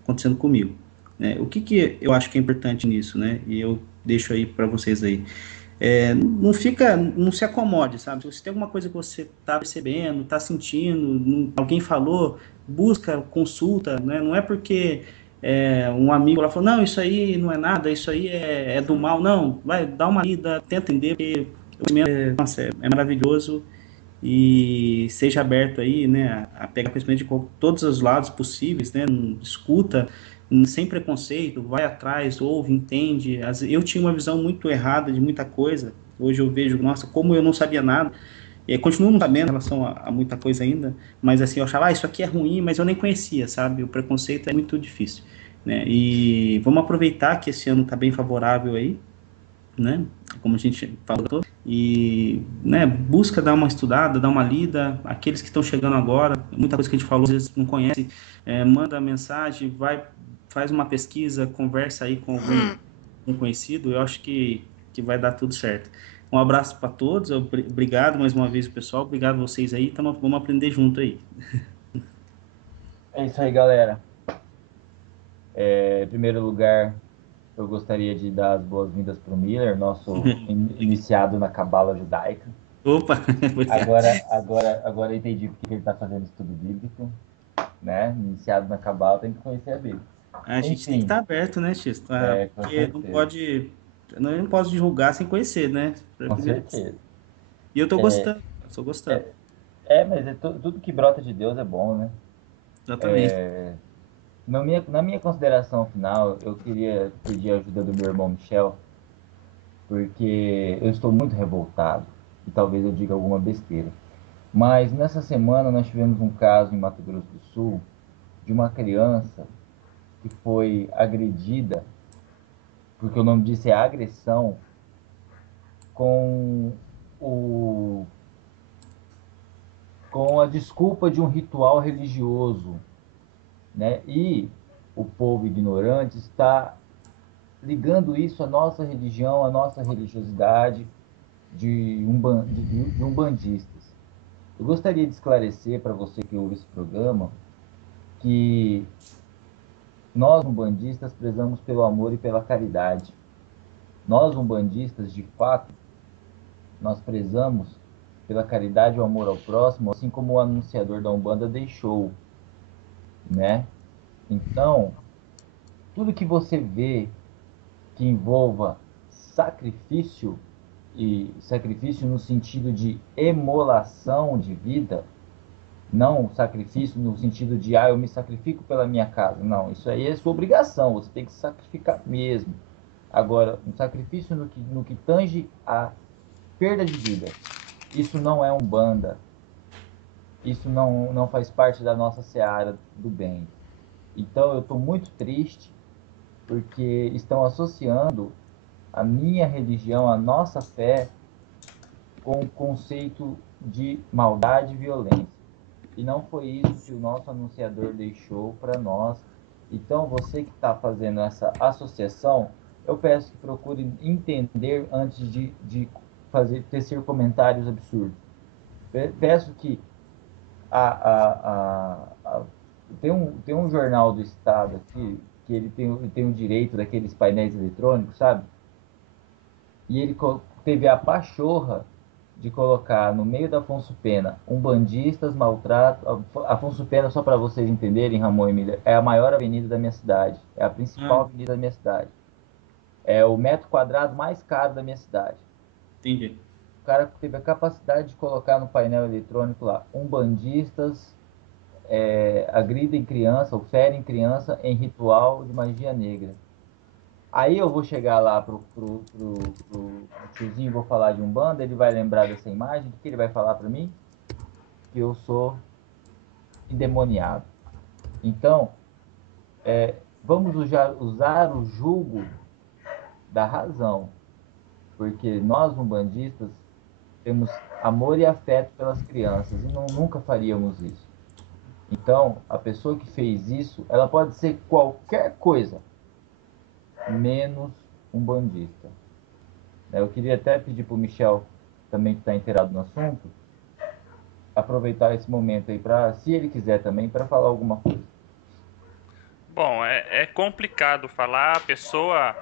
acontecendo comigo. Né? O que eu acho que é importante nisso, né? E eu deixo aí para vocês aí. Não se acomode, sabe? Se você tem alguma coisa que você está percebendo, está sentindo, alguém falou, busca, consulta, né? Não é porque um amigo lá falou, não, isso aí não é nada, isso aí é do mal, não, vai, dá uma lida, tenta entender, porque o conhecimento nossa, é maravilhoso e seja aberto aí, né, a pegar conhecimento de todos os lados possíveis, né? Escuta, sem preconceito, vai atrás, ouve, entende. Eu tinha uma visão muito errada de muita coisa. Hoje eu vejo, nossa, como eu não sabia nada. E continuo não sabendo em relação a muita coisa ainda, mas assim, eu achava, isso aqui é ruim, mas eu nem conhecia, sabe? O preconceito é muito difícil, né? E vamos aproveitar que esse ano está bem favorável aí, né? Como a gente falou, e né, busca dar uma estudada, dar uma lida. Aqueles que estão chegando agora, muita coisa que a gente falou, às vezes não conhece, manda mensagem, faz uma pesquisa, conversa aí com algum conhecido. Eu acho que vai dar tudo certo. Um abraço para todos, obrigado mais uma vez, pessoal. Obrigado a vocês aí, vamos aprender junto aí. É isso aí, galera. Em primeiro lugar, eu gostaria de dar as boas-vindas para o Miller, nosso iniciado na cabala judaica. Opa! Agora eu entendi porque ele está fazendo estudo bíblico, né? Iniciado na cabala tem que conhecer a Bíblia. A gente tem que estar aberto, né, X? Porque com não certeza. pode. Eu não posso divulgar sem conhecer, né? Com certeza. E eu tô gostando, estou gostando. Mas tudo que brota de Deus é bom, né? Exatamente. Na minha consideração final, eu queria pedir a ajuda do meu irmão Michel, porque eu estou muito revoltado e talvez eu diga alguma besteira. Mas nessa semana nós tivemos um caso em Mato Grosso do Sul de uma criança que foi agredida, porque o nome disso é agressão, com com a desculpa de um ritual religioso, né? E o povo ignorante está ligando isso à nossa religião, à nossa religiosidade de umbandistas. Eu gostaria de esclarecer para você que ouve esse programa que nós umbandistas prezamos pelo amor e pela caridade. Nós umbandistas, de fato, nós prezamos pela caridade e o amor ao próximo, assim como o anunciador da Umbanda deixou, né? Então, tudo que você vê que envolva sacrifício, e sacrifício no sentido de emolação de vida, Não sacrifício no sentido de, eu me sacrifico pela minha casa. Não, isso aí é sua obrigação, você tem que se sacrificar mesmo. Agora, um sacrifício no que tange a perda de vida, isso não é umbanda, isso não faz parte da nossa seara do bem. Então eu estou muito triste porque estão associando a minha religião, a nossa fé, com o conceito de maldade e violência. E não foi isso que o nosso anunciador deixou para nós. Então, você que está fazendo essa associação, eu peço que procure entender antes de tecer comentários absurdos. Peço que tem um jornal do Estado aqui, que ele tem o direito daqueles painéis eletrônicos, sabe? E ele teve a pachorra de colocar no meio da Afonso Pena umbandistas, maltrato. Afonso Pena, só para vocês entenderem, Ramon e Emília, é a maior avenida da minha cidade. É a principal avenida da minha cidade. É o metro quadrado mais caro da minha cidade. Entendi. O cara teve a capacidade de colocar no painel eletrônico lá, umbandistas agridem criança ou ferem criança em ritual de magia negra. Aí eu vou chegar lá pro tiozinho, vou falar de Umbanda, ele vai lembrar dessa imagem, o que ele vai falar para mim? Que eu sou endemoniado. Então, vamos usar o jugo da razão, porque nós, umbandistas, temos amor e afeto pelas crianças e nunca faríamos isso. Então, a pessoa que fez isso, ela pode ser qualquer coisa, menos umbandista. Eu queria até pedir para o Michel, também que está inteirado no assunto, aproveitar esse momento aí, se ele quiser também, para falar alguma coisa. Bom, é complicado falar. A pessoa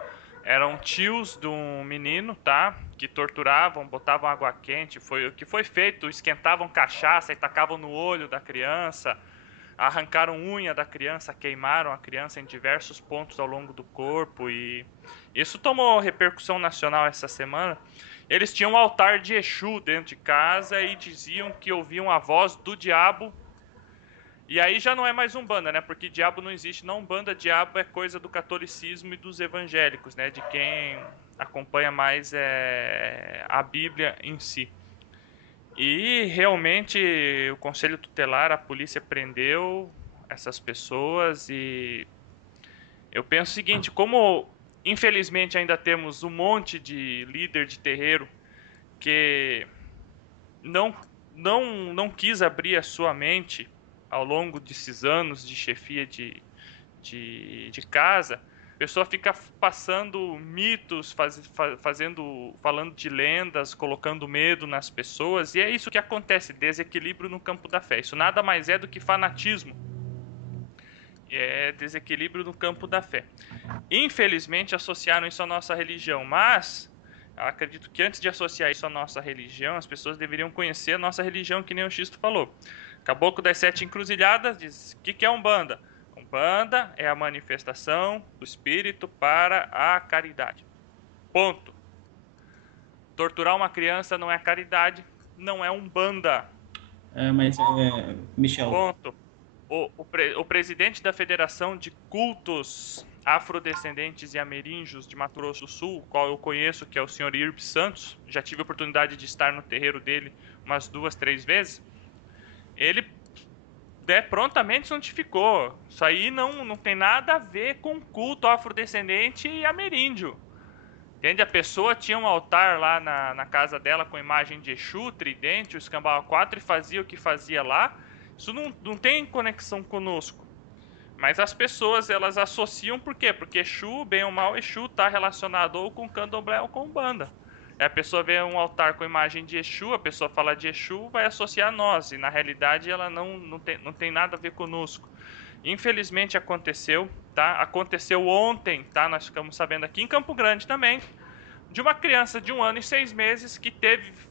eram tios de um menino, tá? Que torturavam, botavam água quente. Foi o que foi feito. Esquentavam cachaça e tacavam no olho da criança. Arrancaram unha da criança, queimaram a criança em diversos pontos ao longo do corpo. E isso tomou repercussão nacional essa semana. Eles tinham um altar de Exu dentro de casa e diziam que ouviam a voz do diabo. E aí já não é mais Umbanda, né? Porque diabo não existe na Umbanda, diabo é coisa do catolicismo e dos evangélicos, né? De quem acompanha mais a Bíblia em si. E realmente o Conselho Tutelar, a polícia prendeu essas pessoas e eu penso o seguinte, como infelizmente ainda temos um monte de líder de terreiro que não quis abrir a sua mente ao longo desses anos de chefia de casa, a pessoa fica passando mitos, falando de lendas, colocando medo nas pessoas, e é isso que acontece, desequilíbrio no campo da fé. Isso nada mais é do que fanatismo. É desequilíbrio no campo da fé. Infelizmente associaram isso à nossa religião, mas acredito que antes de associar isso à nossa religião, as pessoas deveriam conhecer a nossa religião, que nem o Xisto falou. Caboclo das Sete Encruzilhadas diz: o que é Umbanda? Umbanda é a manifestação do espírito para a caridade. Ponto. Torturar uma criança não é caridade, não é Umbanda. Michel. Ponto. O presidente da Federação de Cultos Afrodescendentes e Ameríndios de Mato Grosso do Sul, qual eu conheço, que é o senhor Irb Santos, já tive a oportunidade de estar no terreiro dele umas 2, 3 vezes, ele prontamente notificou. Isso aí não tem nada a ver com culto afrodescendente e ameríndio. Entende? A pessoa tinha um altar lá na casa dela com imagem de Exu, tridente, o escambau 4 e fazia o que fazia lá. Isso não tem conexão conosco. Mas as pessoas, elas associam por quê? Porque Exu, bem ou mal, Exu está relacionado ou com candomblé ou com Umbanda. A pessoa vê um altar com imagem de Exu, a pessoa fala de Exu, vai associar a nós. E na realidade ela não tem nada a ver conosco. Infelizmente aconteceu, tá? Aconteceu ontem, tá? Nós ficamos sabendo aqui em Campo Grande também, de uma criança de 1 ano e 6 meses que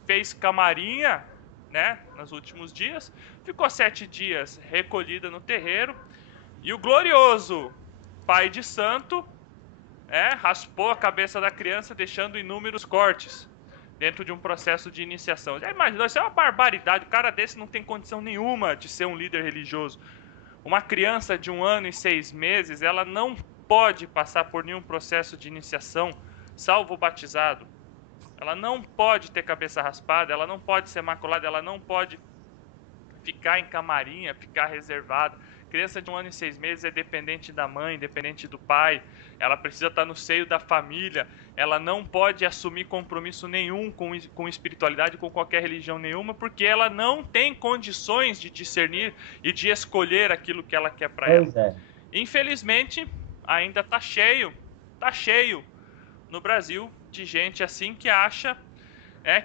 fez camarinha, né? Nos últimos dias, ficou 7 dias recolhida no terreiro. E o glorioso pai de santo raspou a cabeça da criança, deixando inúmeros cortes. dentro de um processo de iniciação. Já imaginou? Isso é uma barbaridade. O cara desse não tem condição nenhuma de ser um líder religioso. Uma criança de 1 ano e 6 meses, ela não pode passar por nenhum processo de iniciação, salvo o batizado. Ela não pode ter cabeça raspada, ela não pode ser maculada, ela não pode ficar em camarinha, ficar reservada. Criança de 1 ano e 6 meses é dependente da mãe, dependente do pai, ela precisa estar no seio da família, ela não pode assumir compromisso nenhum com espiritualidade, com qualquer religião nenhuma, porque ela não tem condições de discernir e de escolher aquilo que ela quer para ela. Pois é. Infelizmente, ainda tá cheio no Brasil de gente assim que acha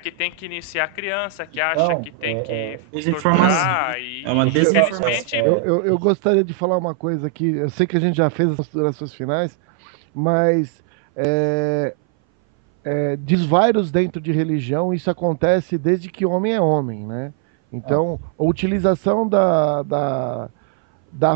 que tem que iniciar a criança, que acha que tem que desinformação. e É uma infelizmente Eu gostaria de falar uma coisa aqui. Eu sei que a gente já fez as considerações finais, mas desvairos dentro de religião, isso acontece desde que homem é homem, né? Então, a utilização da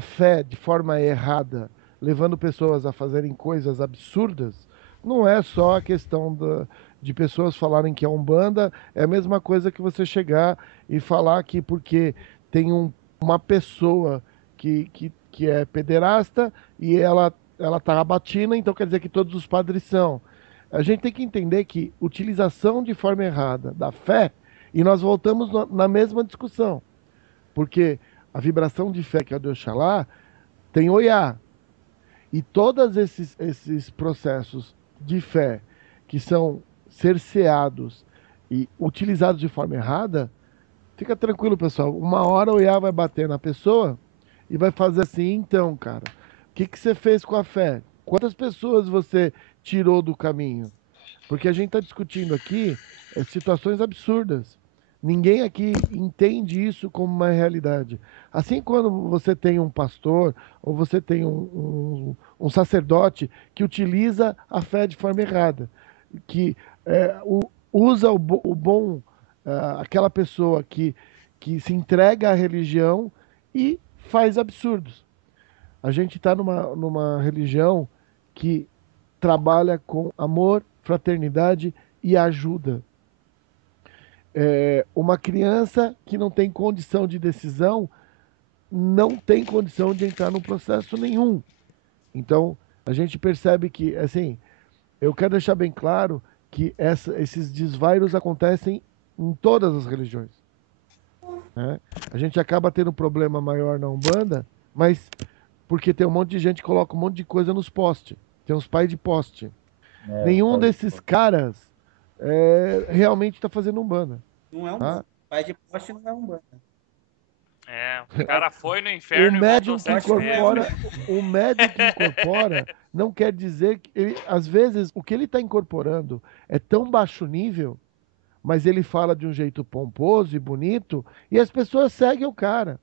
fé de forma errada, levando pessoas a fazerem coisas absurdas, não é só a questão de pessoas falarem que é Umbanda, é a mesma coisa que você chegar e falar que porque tem uma pessoa que é pederasta e ela tá abatina, então quer dizer que todos os padres são. A gente tem que entender que utilização de forma errada da fé, e nós voltamos na mesma discussão, porque a vibração de fé que é o de Oxalá tem Oiá. E todos esses processos de fé que são cerceados e utilizados de forma errada, fica tranquilo, pessoal. Uma hora o Oiá vai bater na pessoa e vai fazer assim, então, cara, o que você fez com a fé? Quantas pessoas você tirou do caminho? Porque a gente está discutindo aqui situações absurdas. Ninguém aqui entende isso como uma realidade. Assim, quando você tem um pastor ou você tem um sacerdote que utiliza a fé de forma errada, que usa o bom, aquela pessoa que se entrega à religião e faz absurdos. A gente está numa religião que trabalha com amor, fraternidade e ajuda. Uma criança que não tem condição de decisão não tem condição de entrar no processo nenhum. Então, a gente percebe que, assim, eu quero deixar bem claro que esses desvairos acontecem em todas as religiões, né? A gente acaba tendo um problema maior na Umbanda, mas porque tem um monte de gente que coloca um monte de coisa nos postes. Tem uns pais de poste. Nenhum desses caras realmente está fazendo Umbanda. Não é Umbanda. Pai de poste não é Umbanda. O cara foi no inferno O e médium voltou que 7 incorpora, vezes. o médium que incorpora não quer dizer que às vezes o que ele está incorporando é tão baixo nível, mas ele fala de um jeito pomposo e bonito e as pessoas seguem o cara.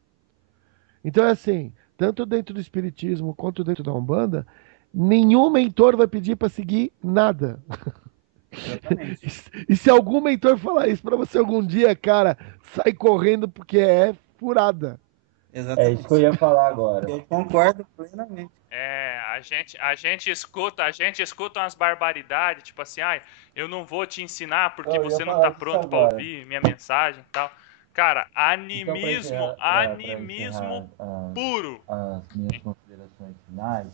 Então é assim, tanto dentro do espiritismo quanto dentro da Umbanda, nenhum mentor vai pedir para seguir nada. Exatamente. E se algum mentor falar isso para você algum dia, cara, sai correndo porque é furada. É isso que eu ia falar agora. Eu concordo plenamente. A gente escuta umas barbaridades, tipo assim, eu não vou te ensinar porque Eu ia você não falar tá disso pronto pra agora. ouvir minha mensagem e tal. Cara, Então, para animismo encerrar puro. as minhas considerações finais,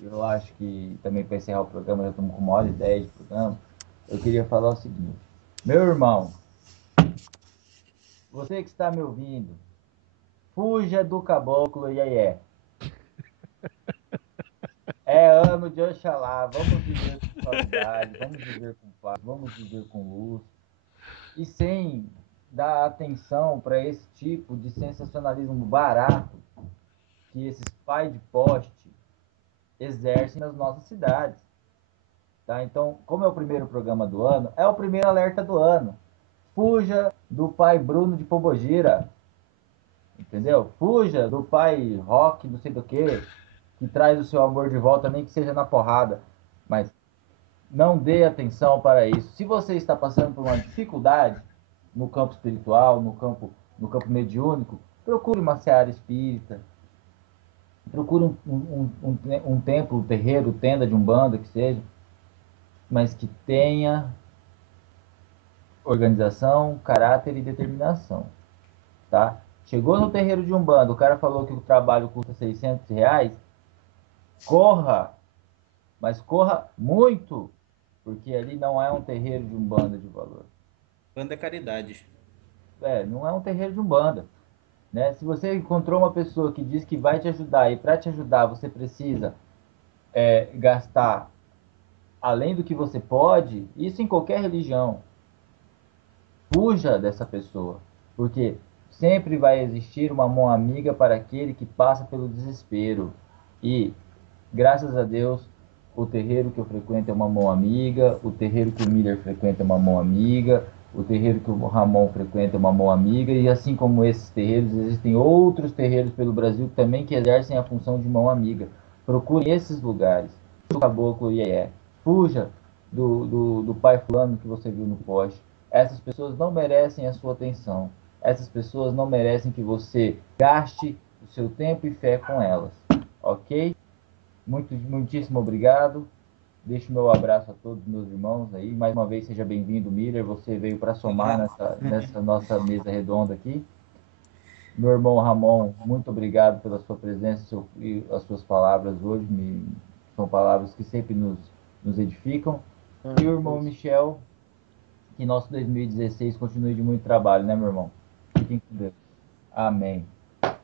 eu acho que também para encerrar o programa, já estamos com 1h10 de programa, eu queria falar o seguinte. Meu irmão, você que está me ouvindo, fuja do caboclo Iaié. É ano de Oxalá, vamos viver com qualidade, vamos viver com paz, vamos viver com luz. E sem dar atenção para esse tipo de sensacionalismo barato que esses pais de poste exercem nas nossas cidades. Tá? Então, como é o primeiro programa do ano, é o primeiro alerta do ano. Fuja do pai Bruno de Pombogira. Entendeu? Fuja do pai Rock, não sei do que traz o seu amor de volta, nem que seja na porrada. Mas não dê atenção para isso. Se você está passando por uma dificuldade no campo espiritual, no campo mediúnico, procure uma seara espírita. Procure um templo, um terreiro, tenda de umbanda, que seja, mas que tenha organização, caráter e determinação, tá? Chegou no terreiro de Umbanda, o cara falou que o trabalho custa R$ 600, corra, mas corra muito, porque ali não é um terreiro de Umbanda de valor. Banda é caridade. Não é um terreiro de Umbanda, né? Se você encontrou uma pessoa que diz que vai te ajudar e para te ajudar você precisa gastar além do que você pode, isso em qualquer religião, fuja dessa pessoa, porque sempre vai existir uma mão amiga para aquele que passa pelo desespero. E, graças a Deus, o terreiro que eu frequento é uma mão amiga, o terreiro que o Miller frequenta é uma mão amiga, o terreiro que o Ramon frequenta é uma mão amiga, e assim como esses terreiros, existem outros terreiros pelo Brasil também que exercem a função de mão amiga. Procure esses lugares. O caboclo Ié, fuja do pai fulano que você viu no poste. Essas pessoas não merecem a sua atenção. Essas pessoas não merecem que você gaste o seu tempo e fé com elas. Ok? Muitíssimo obrigado. Deixo meu abraço a todos os meus irmãos aí. Mais uma vez, seja bem-vindo, Miller. Você veio para somar nessa nossa mesa redonda aqui. Meu irmão Ramon, muito obrigado pela sua presença e as suas palavras hoje. São palavras que sempre nos edificam. E o irmão Michel, que nosso 2016 continue de muito trabalho, né, meu irmão? Fiquem com Deus. Amém.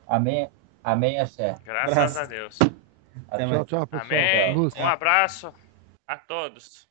Amém. Amém, axé. Graças a Deus. Até Tchau, mais. tchau, pessoal. Amém. Luz. Um abraço a todos.